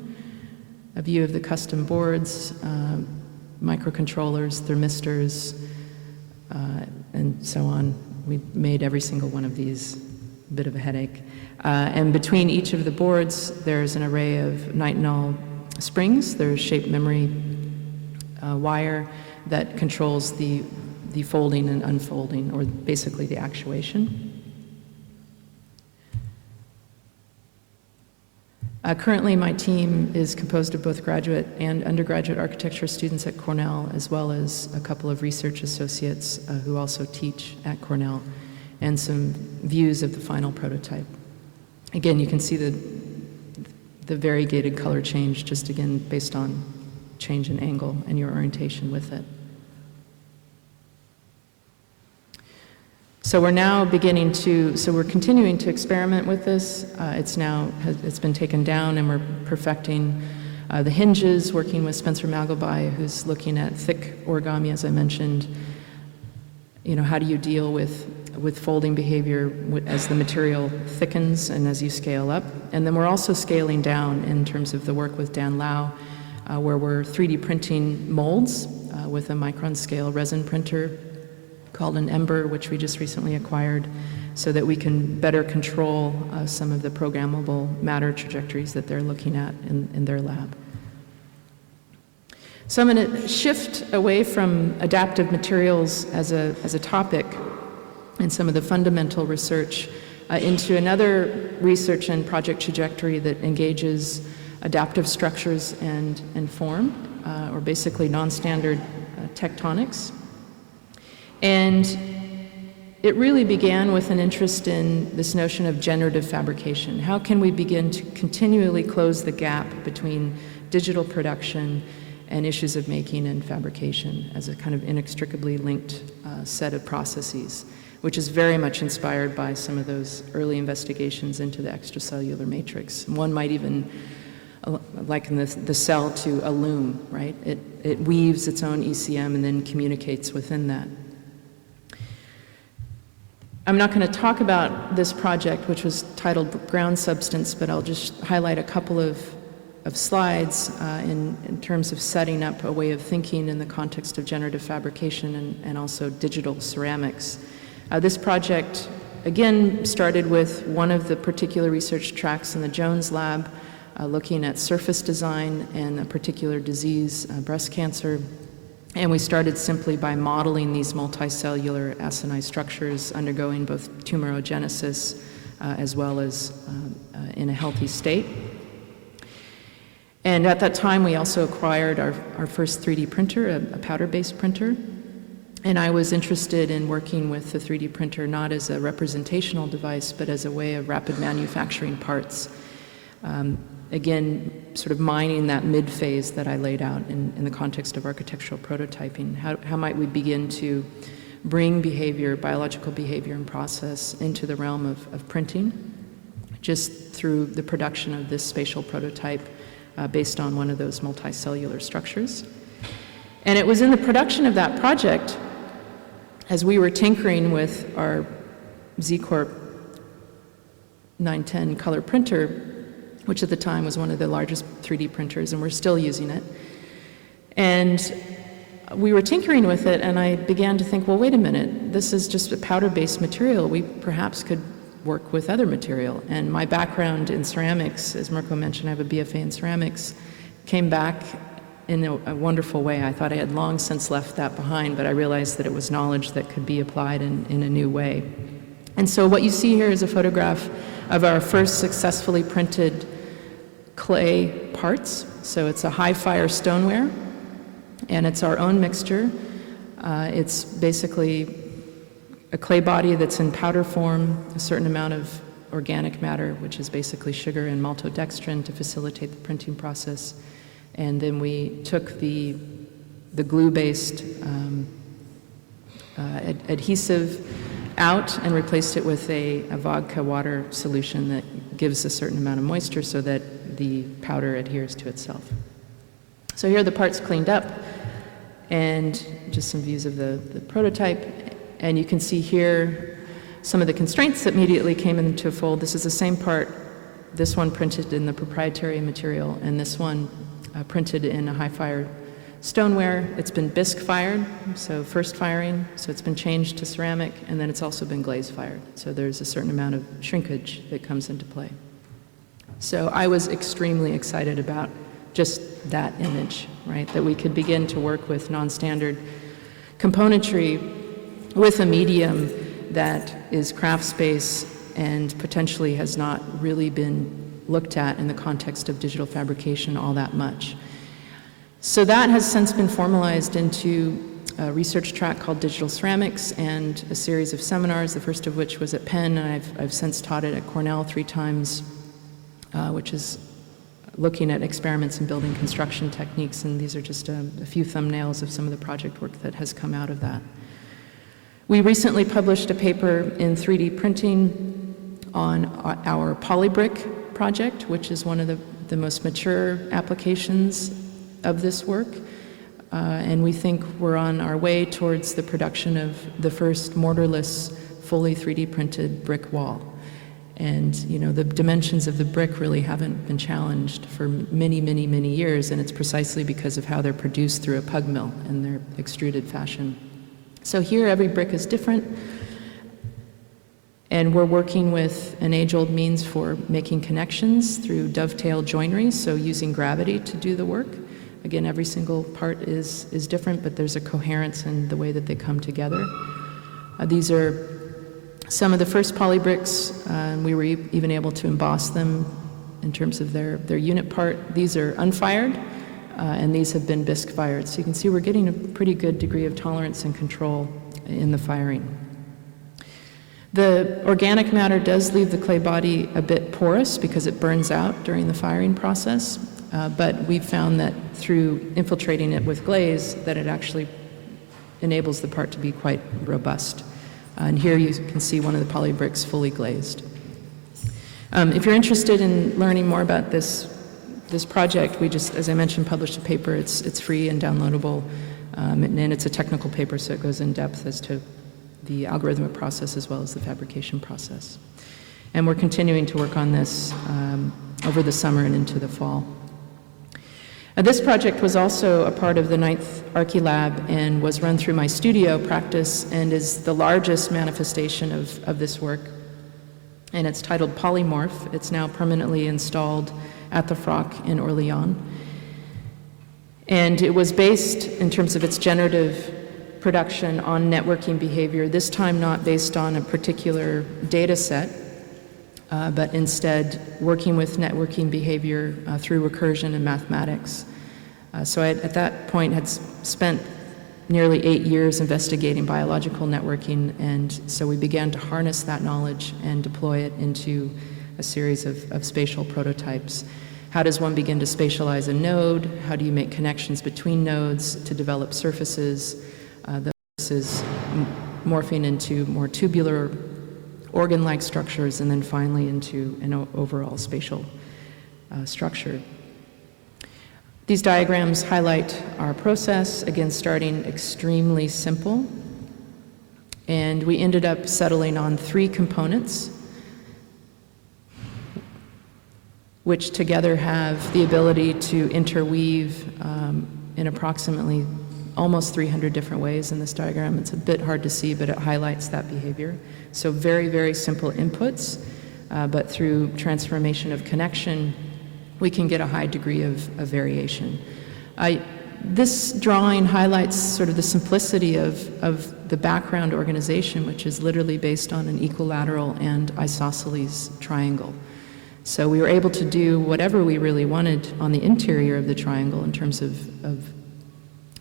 A view of the custom boards, microcontrollers, thermistors, and so on. We made every single one of these a bit of a headache. And between each of the boards, there's an array of nitinol springs. There's shape memory wire that controls the folding and unfolding, or basically the actuation. Currently, my team is composed of both graduate and undergraduate architecture students at Cornell, as well as a couple of research associates who also teach at Cornell, and some views of the final prototype. Again, you can see the variegated color change, just again based on change in angle and your orientation with it. So we're now we're continuing to experiment with this. It's been taken down, and we're perfecting the hinges, working with Spencer Malgobai, who's looking at thick origami, as I mentioned. You know, how do you deal with folding behavior as the material thickens and as you scale up? And then we're also scaling down in terms of the work with Dan Lau, where we're 3D printing molds with a micron scale resin printer called an Ember, which we just recently acquired, so that we can better control some of the programmable matter trajectories that they're looking at in their lab. So I'm going to shift away from adaptive materials as a topic and some of the fundamental research into another research and project trajectory that engages adaptive structures and form, or basically non-standard tectonics. And it really began with an interest in this notion of generative fabrication. How can we begin to continually close the gap between digital production and issues of making and fabrication as a kind of inextricably linked set of processes, which is very much inspired by some of those early investigations into the extracellular matrix. One might even liken the cell to a loom, right? It weaves its own ECM and then communicates within that. I'm not going to talk about this project, which was titled Ground Substance, but I'll just highlight a couple of slides in terms of setting up a way of thinking in the context of generative fabrication and also digital ceramics. This project, again, started with one of the particular research tracks in the Jones lab, looking at surface design and a particular disease, breast cancer. And we started simply by modeling these multicellular acinine structures undergoing both tumorigenesis as well as in a healthy state. And at that time, we also acquired our first 3D printer, a powder-based printer. And I was interested in working with the 3D printer not as a representational device, but as a way of rapid manufacturing parts. Again, sort of mining that mid-phase that I laid out in the context of architectural prototyping. How might we begin to bring behavior, biological behavior and process into the realm of printing, just through the production of this spatial prototype based on one of those multicellular structures. And it was in the production of that project, as we were tinkering with our Z-Corp 910 color printer, which at the time was one of the largest 3D printers, and we're still using it. And we were tinkering with it, and I began to think, well, wait a minute, this is just a powder-based material. We perhaps could work with other material. And my background in ceramics, as Mirko mentioned, I have a BFA in ceramics, came back in a wonderful way. I thought I had long since left that behind, but I realized that it was knowledge that could be applied in a new way. And so what you see here is a photograph of our first successfully printed clay parts. So it's a high-fire stoneware, and it's our own mixture. It's basically a clay body that's in powder form, a certain amount of organic matter, which is basically sugar and maltodextrin to facilitate the printing process. And then we took the glue-based adhesive out and replaced it with a vodka water solution that gives a certain amount of moisture so that the powder adheres to itself. So here are the parts cleaned up, and just some views of the prototype. And you can see here some of the constraints that immediately came into fold. This is the same part, this one printed in the proprietary material, and this one printed in a high-fire stoneware. It's been bisque fired, so first firing, so it's been changed to ceramic, and then it's also been glaze fired. So there's a certain amount of shrinkage that comes into play. So I was extremely excited about just that image, right? That we could begin to work with non-standard componentry with a medium that is craft space and potentially has not really been looked at in the context of digital fabrication all that much. So that has since been formalized into a research track called Digital Ceramics and a series of seminars, the first of which was at Penn, and I've since taught it at Cornell 3 times, which is looking at experiments in building construction techniques, and these are just a few thumbnails of some of the project work that has come out of that. We recently published a paper in 3D printing on our Polybrick project, which is one of the most mature applications of this work. And we think we're on our way towards the production of the first mortarless, fully 3D printed brick wall. And you know, the dimensions of the brick really haven't been challenged for many, many, many years, and it's precisely because of how they're produced through a pug mill in their extruded fashion. So here, every brick is different, and we're working with an age-old means for making connections through dovetail joinery, so using gravity to do the work. Again, every single part is different, but there's a coherence in the way that they come together. These are some of the first polybricks. We were even able to emboss them in terms of their unit part. These are unfired, and these have been bisque fired. So you can see we're getting a pretty good degree of tolerance and control in the firing. The organic matter does leave the clay body a bit porous because it burns out during the firing process. but we've found that through infiltrating it with glaze, that it actually enables the part to be quite robust. And here you can see one of the polybricks fully glazed. If you're interested in learning more about this project, we just, as I mentioned, published a paper. It's free and downloadable, and it's a technical paper, so it goes in depth as to the algorithmic process as well as the fabrication process. And we're continuing to work on this over the summer and into the fall. This project was also a part of the 9th Archilab and was run through my studio practice and is the largest manifestation of this work. And it's titled Polymorph. It's now permanently installed at the FROC in Orléans. And it was based, in terms of its generative production, on networking behavior, this time not based on a particular data set, but instead working with networking behavior through recursion and mathematics. So I, at that point, had spent nearly 8 years investigating biological networking, and so we began to harness that knowledge and deploy it into a series of spatial prototypes. How does one begin to spatialize a node? How do you make connections between nodes to develop surfaces? The surfaces morphing into more tubular organ-like structures, and then finally into an overall spatial structure. These diagrams highlight our process, again starting extremely simple, and we ended up settling on 3 components which together have the ability to interweave in approximately almost 300 different ways in this diagram. It's a bit hard to see, but it highlights that behavior. So very, very simple inputs, but through transformation of connection, we can get a high degree of variation. This drawing highlights sort of the simplicity of the background organization, which is literally based on an equilateral and isosceles triangle. So we were able to do whatever we really wanted on the interior of the triangle in terms of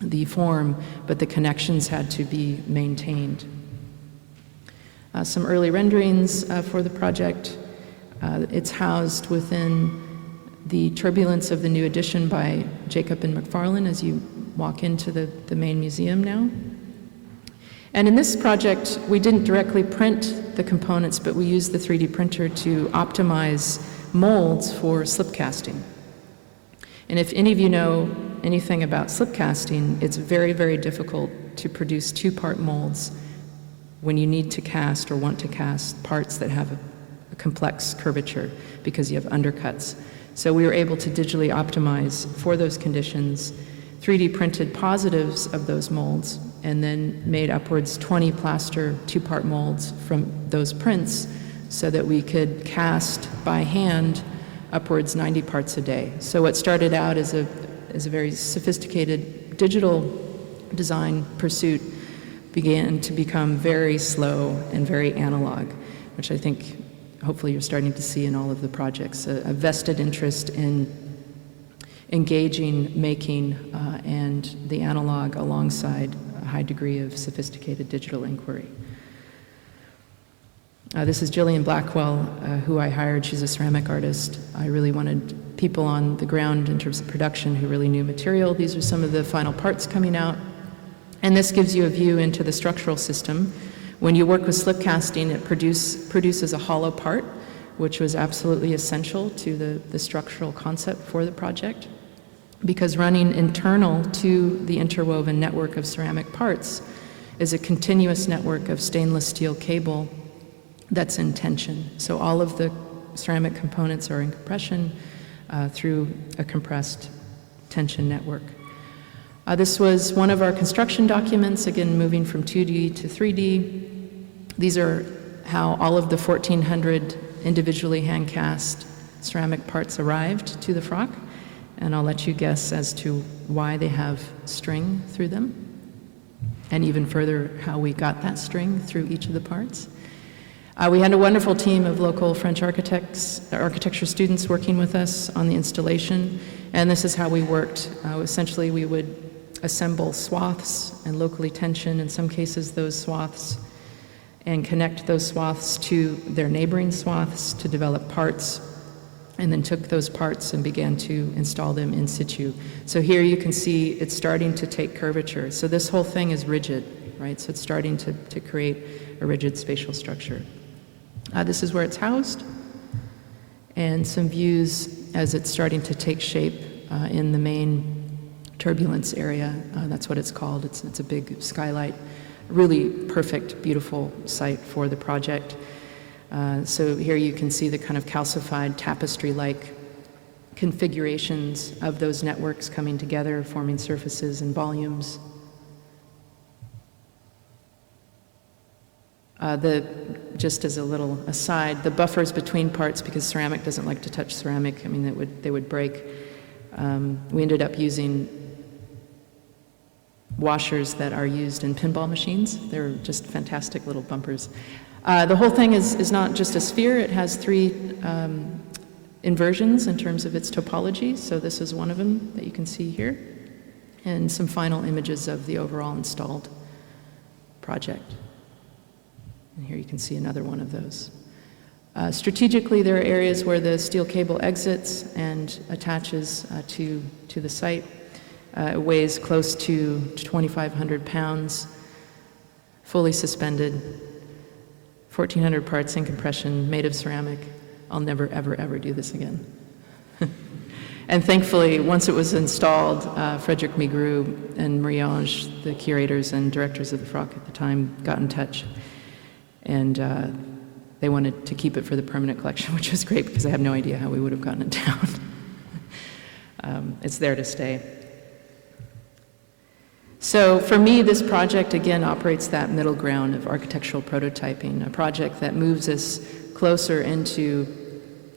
the form, but the connections had to be maintained. Some early renderings for the project. It's housed within the turbulence of the new edition by Jacob and McFarlane as you walk into the main museum now. And in this project, we didn't directly print the components, but we used the 3D printer to optimize molds for slip casting. And if any of you know anything about slip casting, it's very, very difficult to produce 2-part molds when you need to cast or want to cast parts that have a complex curvature because you have undercuts. So we were able to digitally optimize for those conditions, 3D printed positives of those molds, and then made upwards 20 plaster 2-part molds from those prints so that we could cast by hand upwards 90 parts a day. So what started out as a very sophisticated digital design pursuit began to become very slow and very analog, which I think hopefully you're starting to see in all of the projects, a vested interest in engaging, making, and the analog alongside a high degree of sophisticated digital inquiry. This is Jillian Blackwell, who I hired. She's a ceramic artist. I really wanted people on the ground in terms of production who really knew material. These are some of the final parts coming out. And this gives you a view into the structural system. When you work with slip casting, it produces a hollow part, which was absolutely essential to the structural concept for the project, because running internal to the interwoven network of ceramic parts is a continuous network of stainless steel cable that's in tension. So all of the ceramic components are in compression through a compressed tension network. This was one of our construction documents, again, moving from 2D to 3D. These are how all of the 1,400 individually hand-cast ceramic parts arrived to the FROC, and I'll let you guess as to why they have string through them, and even further, how we got that string through each of the parts. We had a wonderful team of local French architecture students working with us on the installation, and this is how we worked. Essentially, we would assemble swaths and locally tension, in some cases, those swaths, and connect those swaths to their neighboring swaths to develop parts and then took those parts and began to install them in situ. So here you can see it's starting to take curvature. So this whole thing is rigid, right? So it's starting to create a rigid spatial structure. This is where it's housed, and some views as it's starting to take shape in the main turbulence area. That's what it's called. It's a big skylight. Really perfect, beautiful site for the project. So here you can see the kind of calcified tapestry-like configurations of those networks coming together, forming surfaces and volumes. Just as a little aside, the buffers between parts, because ceramic doesn't like to touch ceramic, I mean, they would break. We ended up using washers that are used in pinball machines. They're just fantastic little bumpers. The whole thing is not just a sphere. It has 3 inversions in terms of its topology. So this is one of them that you can see here, and some final images of the overall installed project. And here you can see another one of those. Strategically, there are areas where the steel cable exits and attaches to the site. It weighs close to 2,500 pounds, fully suspended, 1,400 parts in compression, made of ceramic. I'll never, ever, ever do this again. And thankfully, once it was installed, Frédéric Migru and Marie-Ange, the curators and directors of the FROC at the time, got in touch. And they wanted to keep it for the permanent collection, which was great because I have no idea how we would have gotten it down. It's there to stay. So for me, this project, again, operates that middle ground of architectural prototyping, a project that moves us closer into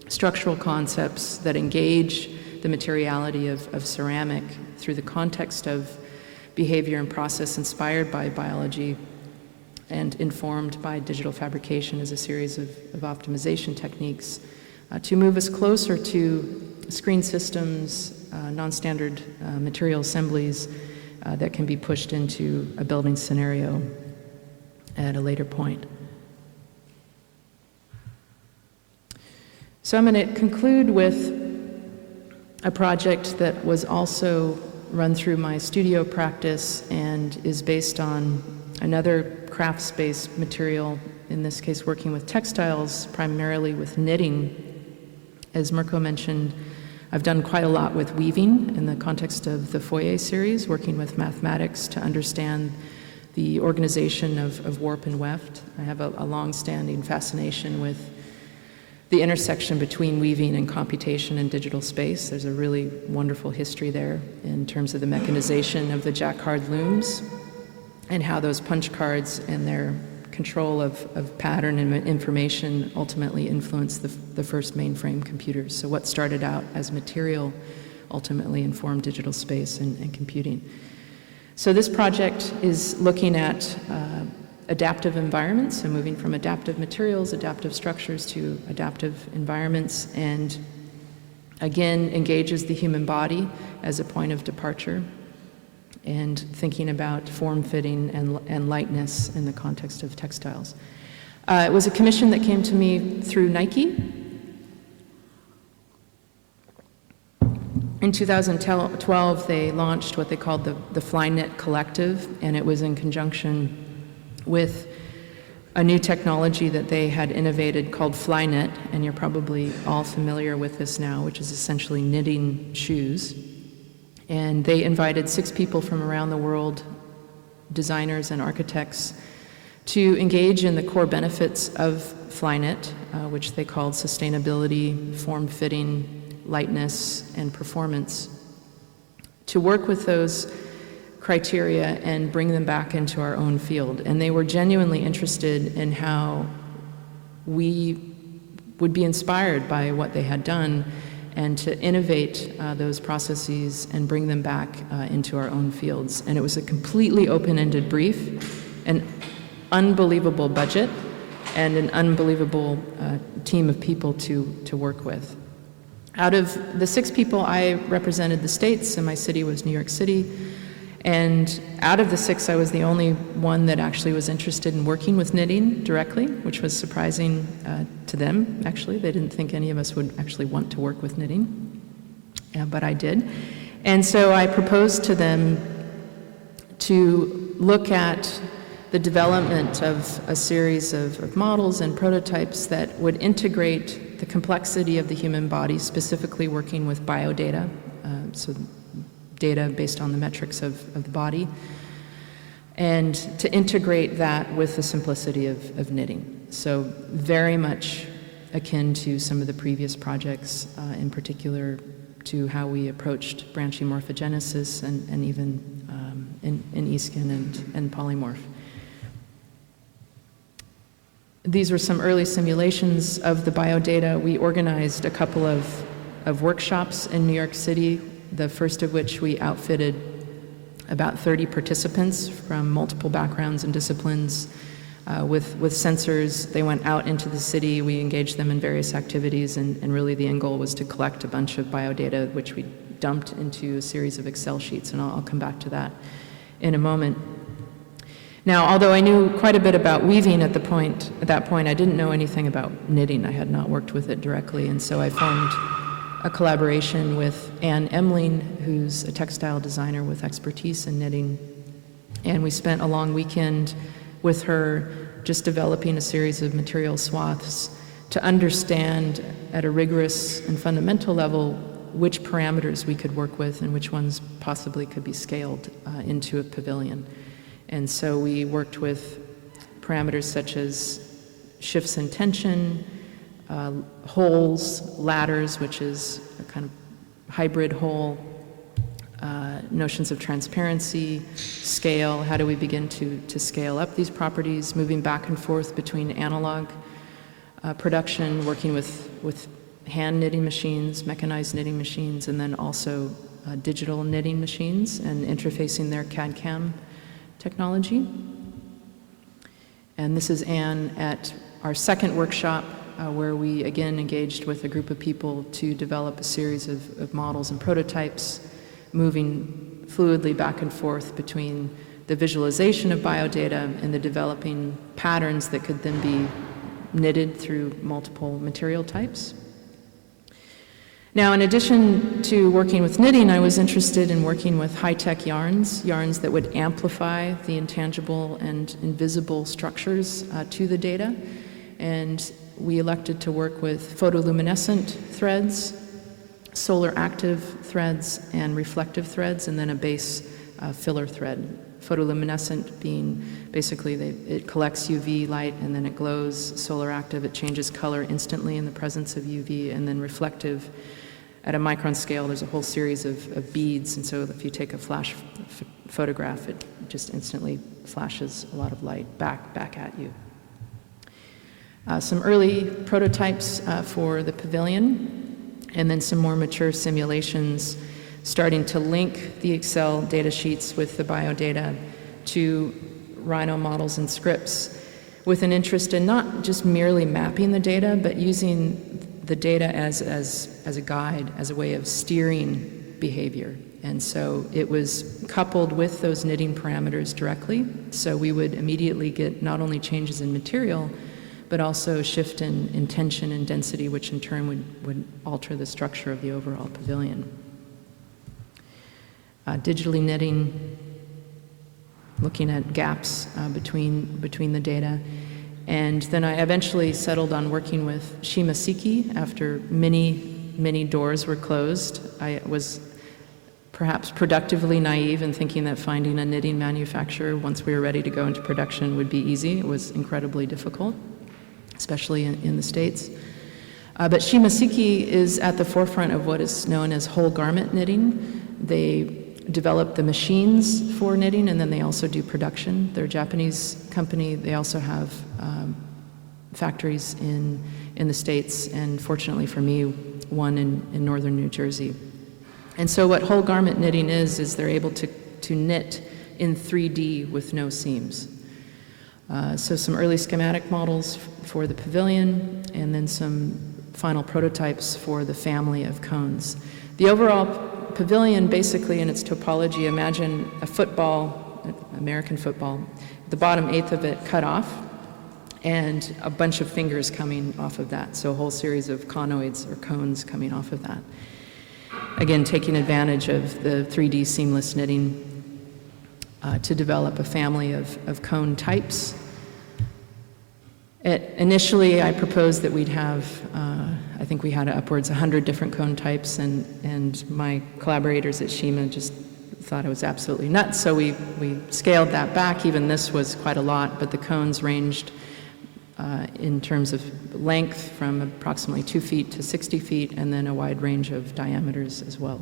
structural concepts that engage the materiality of ceramic through the context of behavior and process inspired by biology and informed by digital fabrication as a series of optimization techniques to move us closer to screen systems, non-standard material assemblies that can be pushed into a building scenario at a later point. So I'm going to conclude with a project that was also run through my studio practice and is based on another crafts-based material, in this case working with textiles, primarily with knitting. As Mirko mentioned, I've done quite a lot with weaving in the context of the Foyer series, working with mathematics to understand the organization of warp and weft. I have a long-standing fascination with the intersection between weaving and computation in digital space. There's a really wonderful history there in terms of the mechanization of the jacquard looms and how those punch cards and their control of pattern and information ultimately influenced the first mainframe computers. So what started out as material ultimately informed digital space and computing. So this project is looking at adaptive environments, so moving from adaptive materials, adaptive structures to adaptive environments, and again engages the human body as a point of departure, and thinking about form fitting and lightness in the context of textiles. It was a commission that came to me through Nike. In 2012, they launched what they called the Flyknit Collective, and it was in conjunction with a new technology that they had innovated called Flyknit, and you're probably all familiar with this now, which is essentially knitting shoes. And they invited 6 people from around the world, designers and architects, to engage in the core benefits of Flyknit, which they called sustainability, form-fitting, lightness, and performance, to work with those criteria and bring them back into our own field. And they were genuinely interested in how we would be inspired by what they had done and to innovate those processes and bring them back into our own fields. And it was a completely open-ended brief, an unbelievable budget, and an unbelievable team of people to work with. Out of the 6 people, I represented the States, and my city was New York City. And out of the 6, I was the only one that actually was interested in working with knitting directly, which was surprising to them, actually. They didn't think any of us would actually want to work with knitting, but I did. And so I proposed to them to look at the development of a series of models and prototypes that would integrate the complexity of the human body, specifically working with biodata, so data based on the metrics of the body, and to integrate that with the simplicity of knitting. So very much akin to some of the previous projects, in particular to how we approached branching morphogenesis and even in eSkin and Polymorph. These were some early simulations of the biodata. We organized a couple of workshops in New York City, the first of which we outfitted about 30 participants from multiple backgrounds and disciplines with sensors. They went out into the city. We engaged them in various activities, and really the end goal was to collect a bunch of biodata, which we dumped into a series of Excel sheets, and I'll come back to that in a moment. Now, although I knew quite a bit about weaving at that point, I didn't know anything about knitting. I had not worked with it directly, and so I formed a collaboration with Anne Emling, who's a textile designer with expertise in knitting, and we spent a long weekend with her just developing a series of material swaths to understand at a rigorous and fundamental level which parameters we could work with and which ones possibly could be scaled into a pavilion. And so we worked with parameters such as shifts in tension, holes, ladders, which is a kind of hybrid hole, notions of transparency, scale, how do we begin to scale up these properties, moving back and forth between analog production, working with hand knitting machines, mechanized knitting machines, and then also digital knitting machines and interfacing their CAD-CAM technology. And this is Anne at our second workshop, where we again engaged with a group of people to develop a series of models and prototypes, moving fluidly back and forth between the visualization of biodata and the developing patterns that could then be knitted through multiple material types. Now, in addition to working with knitting, I was interested in working with high-tech yarns that would amplify the intangible and invisible structures to the data. And we elected to work with photoluminescent threads, solar active threads, and reflective threads, and then a base filler thread. Photoluminescent being basically it collects UV light and then it glows. Solar active, it changes color instantly in the presence of UV, and then reflective, at a micron scale, there's a whole series of beads, and so if you take a flash photograph, it just instantly flashes a lot of light back at you. Some early prototypes for the pavilion, and then some more mature simulations starting to link the Excel data sheets with the biodata to Rhino models and scripts, with an interest in not just merely mapping the data, but using the data as a guide, as a way of steering behavior. And so it was coupled with those knitting parameters directly, so we would immediately get not only changes in material, but also a shift in tension and density, which in turn would alter the structure of the overall pavilion. Digitally knitting, looking at gaps between the data. And then I eventually settled on working with Shimashiki after many doors were closed. I was perhaps productively naive in thinking that finding a knitting manufacturer once we were ready to go into production would be easy. It was incredibly difficult, especially in the States. But Shimashiki is at the forefront of what is known as whole garment knitting. They develop the machines for knitting, and then they also do production. They're a Japanese company. They also have factories in the States, and fortunately for me, one in northern New Jersey. And so what whole garment knitting is they're able to knit in 3D with no seams. So some early schematic models for the pavilion, and then some final prototypes for the family of cones. The overall Pavilion, basically, in its topology, imagine a football, American football, the bottom eighth of it cut off, and a bunch of fingers coming off of that. So a whole series of conoids or cones coming off of that. Again, taking advantage of the 3D seamless knitting to develop a family of cone types. Initially, I proposed that we'd have, I think we had upwards 100 different cone types, and my collaborators at Shima just thought it was absolutely nuts, so we scaled that back. Even this was quite a lot, but the cones ranged in terms of length from approximately 2 feet to 60 feet, and then a wide range of diameters as well.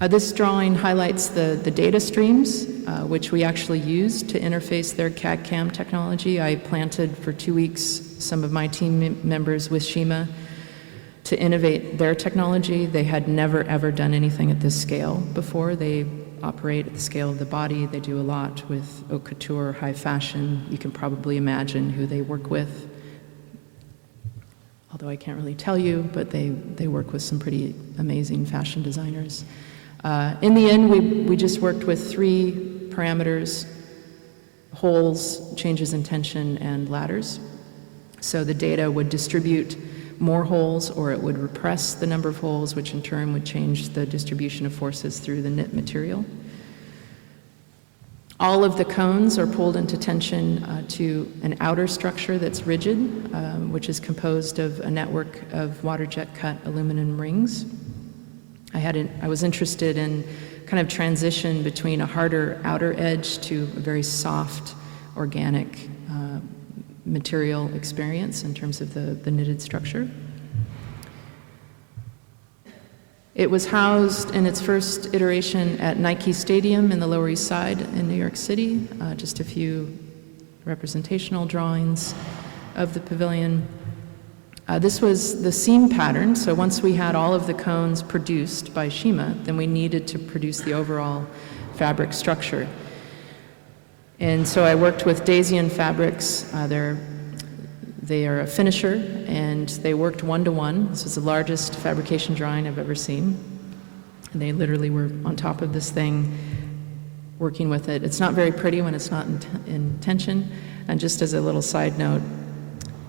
This drawing highlights the data streams, which we actually used to interface their CAD-CAM technology. I planted for 2 weeks some of my team members with Shima to innovate their technology. They had never, ever done anything at this scale before. They operate at the scale of the body. They do a lot with haute couture, high fashion. You can probably imagine who they work with, although I can't really tell you, but they work with some pretty amazing fashion designers. In the end, we just worked with 3 parameters: holes, changes in tension, and ladders. So the data would distribute more holes, or it would repress the number of holes, which in turn would change the distribution of forces through the knit material. All of the cones are pulled into tension to an outer structure that's rigid, which is composed of a network of water jet cut aluminum rings. I was interested in kind of transition between a harder outer edge to a very soft, organic material experience in terms of the knitted structure. It was housed in its first iteration at Nike Stadium in the Lower East Side in New York City. Just a few representational drawings of the pavilion. This was the seam pattern, so once we had all of the cones produced by Shima, then we needed to produce the overall fabric structure. And so I worked with Daisian Fabrics. They are a finisher, and they worked 1-to-1. This was the largest fabrication drawing I've ever seen. And they literally were on top of this thing, working with it. It's not very pretty when it's not in tension. And just as a little side note,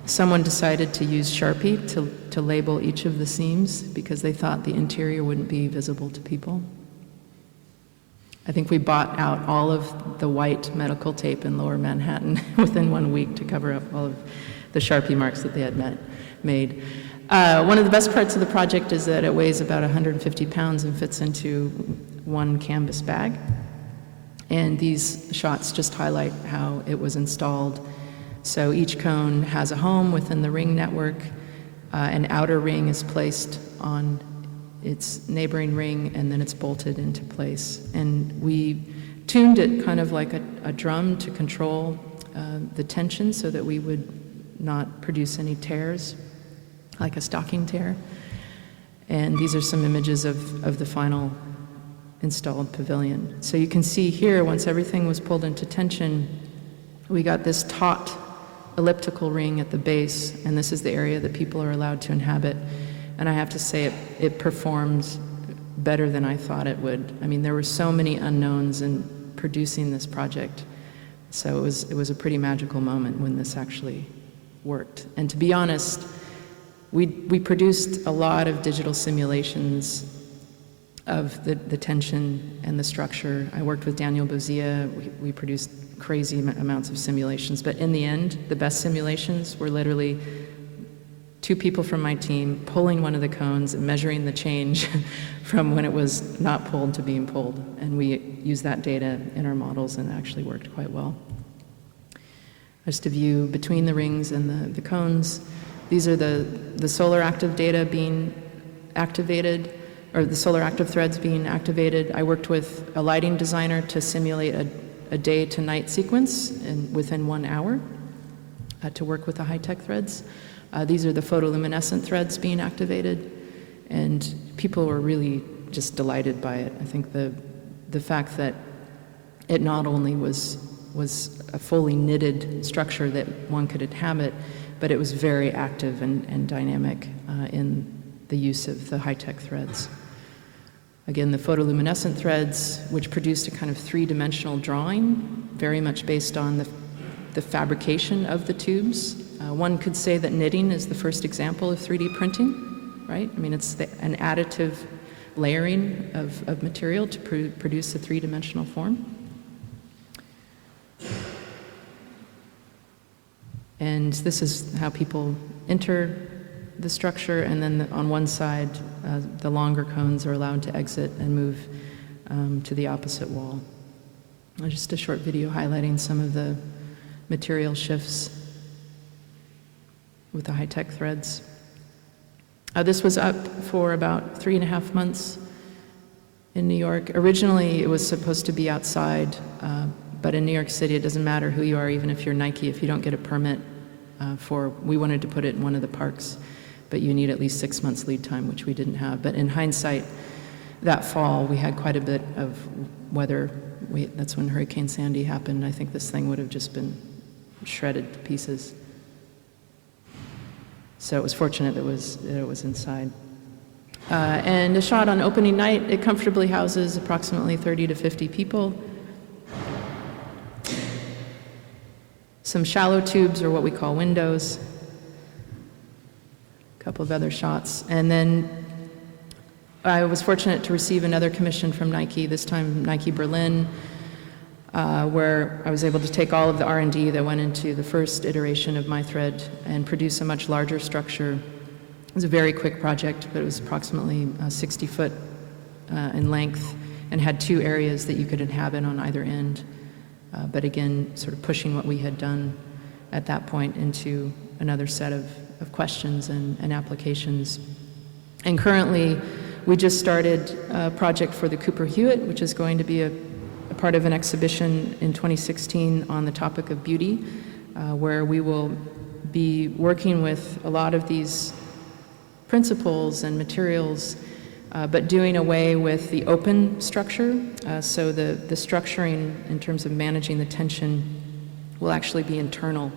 someone decided to use Sharpie to label each of the seams because they thought the interior wouldn't be visible to people. I think we bought out all of the white medical tape in Lower Manhattan within 1 week to cover up all of the Sharpie marks that they had made. One of the best parts of the project is that it weighs about 150 pounds and fits into one canvas bag. And these shots just highlight how it was installed. So each cone has a home within the ring network. An outer ring is placed on its neighboring ring, and then it's bolted into place. And we tuned it kind of like a drum to control the tension so that we would not produce any tears, like a stocking tear. And these are some images of the final installed pavilion. So you can see here, once everything was pulled into tension, we got this taut elliptical ring at the base, and this is the area that people are allowed to inhabit. And I have to say, it performed better than I thought it would. I mean, there were so many unknowns in producing this project. So it was a pretty magical moment when this actually worked. And to be honest, we produced a lot of digital simulations of the tension and the structure. I worked with Daniel Bozia. We produced crazy amounts of simulations, but in the end, the best simulations were literally 2 people from my team pulling one of the cones and measuring the change from when it was not pulled to being pulled. And we used that data in our models, and it actually worked quite well. Just a view between the rings and the cones. These are the solar active data being activated, or the solar active threads being activated. I worked with a lighting designer to simulate a day to night sequence within 1 hour to work with the high-tech threads. These are the photoluminescent threads being activated, and people were really just delighted by it. I think the fact that it not only was a fully knitted structure that one could inhabit, but it was very active and dynamic in the use of the high-tech threads. Again, the photoluminescent threads, which produced a kind of three-dimensional drawing, very much based on the fabrication of the tubes. One could say that knitting is the first example of 3D printing, right? I mean, it's an additive layering of material to produce a three-dimensional form. And this is how people enter the structure, and then on one side, the longer cones are allowed to exit and move to the opposite wall. Just a short video highlighting some of the material shifts with the high-tech threads. This was up for about 3.5 months in New York. Originally, it was supposed to be outside, but in New York City, it doesn't matter who you are, even if you're Nike, if you don't get a permit we wanted to put it in one of the parks, but you need at least 6 months lead time, which we didn't have. But in hindsight, that fall, we had quite a bit of weather. That's when Hurricane Sandy happened. I think this thing would have just been shredded to pieces. So it was fortunate that it was inside. And a shot on opening night, it comfortably houses approximately 30 to 50 people. Some shallow tubes, or what we call windows. A couple of other shots. And then I was fortunate to receive another commission from Nike, this time Nike Berlin, where I was able to take all of the R&D that went into the first iteration of my thread and produce a much larger structure. It was a very quick project, but it was approximately 60 foot in length and had 2 areas that you could inhabit on either end. But again, sort of pushing what we had done at that point into another set of questions and applications. And currently, we just started a project for the Cooper Hewitt, which is going to be a part of an exhibition in 2016 on the topic of beauty, where we will be working with a lot of these principles and materials, but doing away with the open structure. So the structuring in terms of managing the tension will actually be internal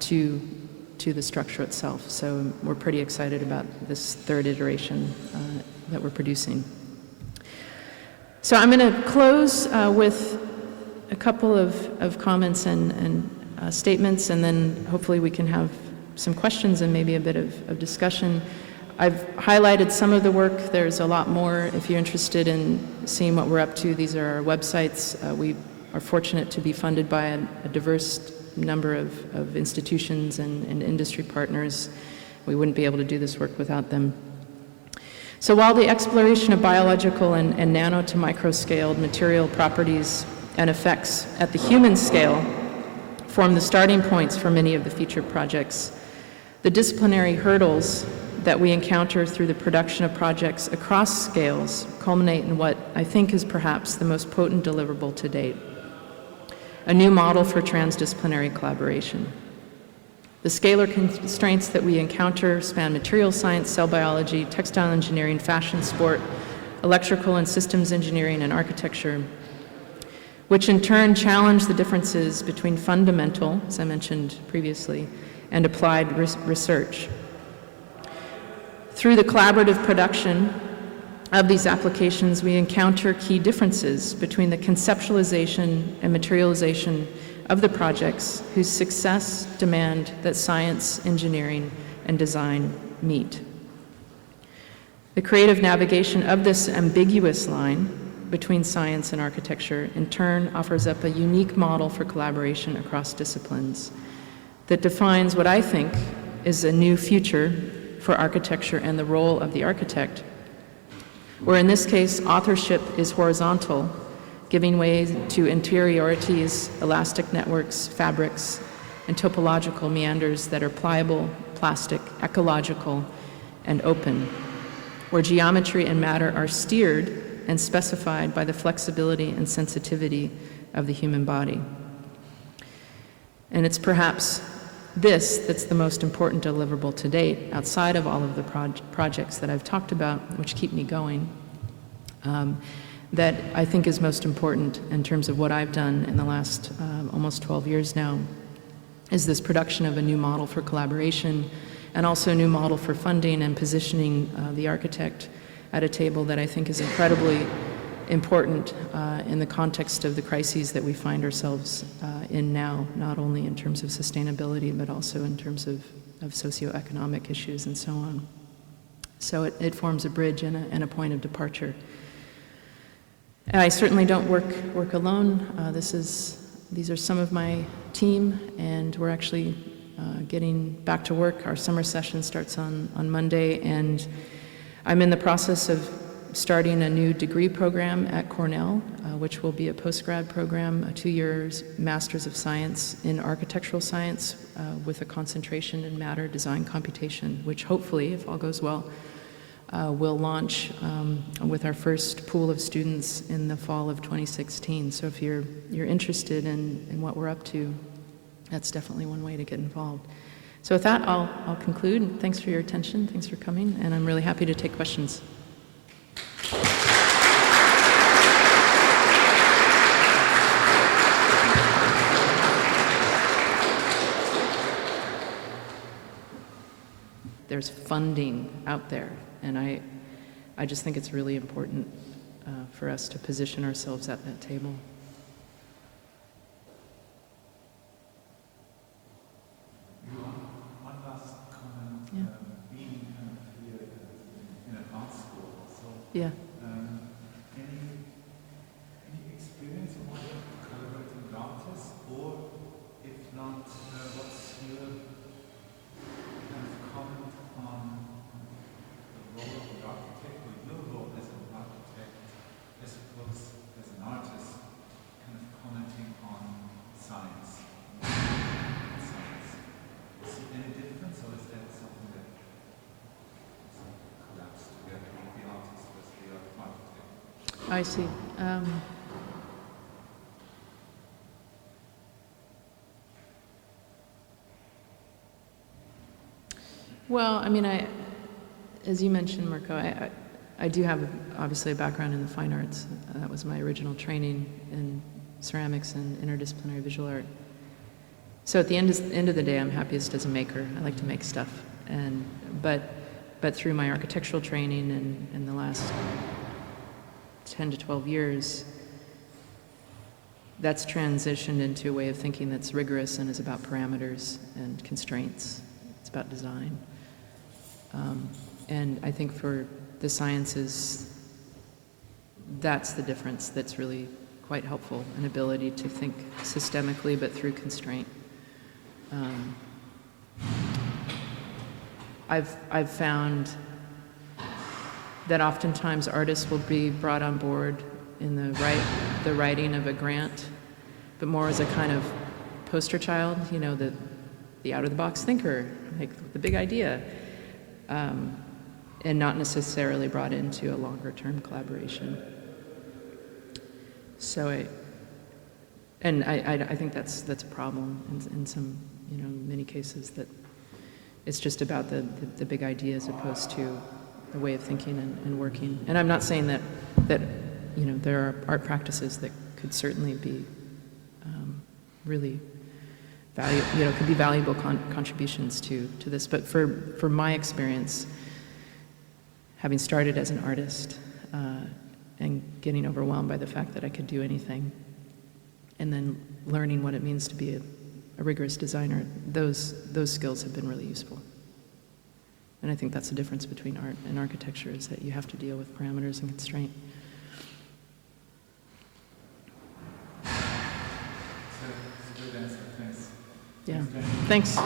to the structure itself. So we're pretty excited about this third iteration that we're producing. So I'm going to close with a couple of comments and statements, and then hopefully we can have some questions and maybe a bit of discussion. I've highlighted some of the work. There's a lot more. If you're interested in seeing what we're up to, these are our websites. We are fortunate to be funded by a diverse number of institutions and industry partners. We wouldn't be able to do this work without them. So while the exploration of biological and nano to microscaled material properties and effects at the human scale form the starting points for many of the featured projects, the disciplinary hurdles that we encounter through the production of projects across scales culminate in what I think is perhaps the most potent deliverable to date: a new model for transdisciplinary collaboration. The scalar constraints that we encounter span material science, cell biology, textile engineering, fashion, sport, electrical and systems engineering, and architecture, which in turn challenge the differences between fundamental, as I mentioned previously, and applied research. Through the collaborative production of these applications, we encounter key differences between the conceptualization and materialization of the projects whose success demand that science, engineering, and design meet. The creative navigation of this ambiguous line between science and architecture, in turn, offers up a unique model for collaboration across disciplines that defines what I think is a new future for architecture and the role of the architect, where in this case, authorship is horizontal, giving way to interiorities, elastic networks, fabrics, and topological meanders that are pliable, plastic, ecological, and open, where geometry and matter are steered and specified by the flexibility and sensitivity of the human body. And it's perhaps this that's the most important deliverable to date, outside of all of the projects that I've talked about, which keep me going, that I think is most important in terms of what I've done in the last almost 12 years now, is this production of a new model for collaboration, and also a new model for funding and positioning the architect at a table that I think is incredibly important in the context of the crises that we find ourselves in now, not only in terms of sustainability, but also in terms of socioeconomic issues and so on. So it forms a bridge and a point of departure. I certainly don't work alone. These are some of my team, and we're actually getting back to work. Our summer session starts on Monday, and I'm in the process of starting a new degree program at Cornell, which will be a postgrad program, a 2-year Master's of Science in Architectural Science with a concentration in matter design computation, which hopefully, if all goes well, will launch with our first pool of students in the fall of 2016. So if you're interested in what we're up to, that's definitely one way to get involved. So with that, I'll conclude. Thanks for your attention. Thanks for coming, and I'm really happy to take questions. There's funding out there, and I just think it's really important for us to position ourselves at that table. One last comment. Yeah. Being here in an art school, so Yeah. any experience of collaborating with artists, or if not, what's your kind of comment on the role of the architect, or your role as an architect, as opposed as an artist, kind of commenting on science? Is there any difference, or is that something that collapsed together, the artist as the architect? I see. Well, I mean, as you mentioned, Marco, I do have obviously a background in the fine arts. That was my original training in ceramics and interdisciplinary visual art. So at the end of the day, I'm happiest as a maker. I like to make stuff, but through my architectural training in the last 10 to 12 years, that's transitioned into a way of thinking that's rigorous and is about parameters and constraints. It's about design. And I think for the sciences, that's the difference that's really quite helpful, an ability to think systemically but through constraint. I've found that oftentimes artists will be brought on board in the writing of a grant, but more as a kind of poster child, you know, the out-of-the-box thinker, like the big idea, and not necessarily brought into a longer-term collaboration. So I think that's a problem in some, you know, many cases, that it's just about the big idea as opposed to the way of thinking and working. And I'm not saying that you know, there are art practices that could certainly be really could be valuable contributions to this. But for my experience, having started as an artist and getting overwhelmed by the fact that I could do anything, and then learning what it means to be a rigorous designer, those skills have been really useful. And I think that's the difference between art and architecture, is that you have to deal with parameters and constraint. It's a good answer, thanks. Yeah, thanks.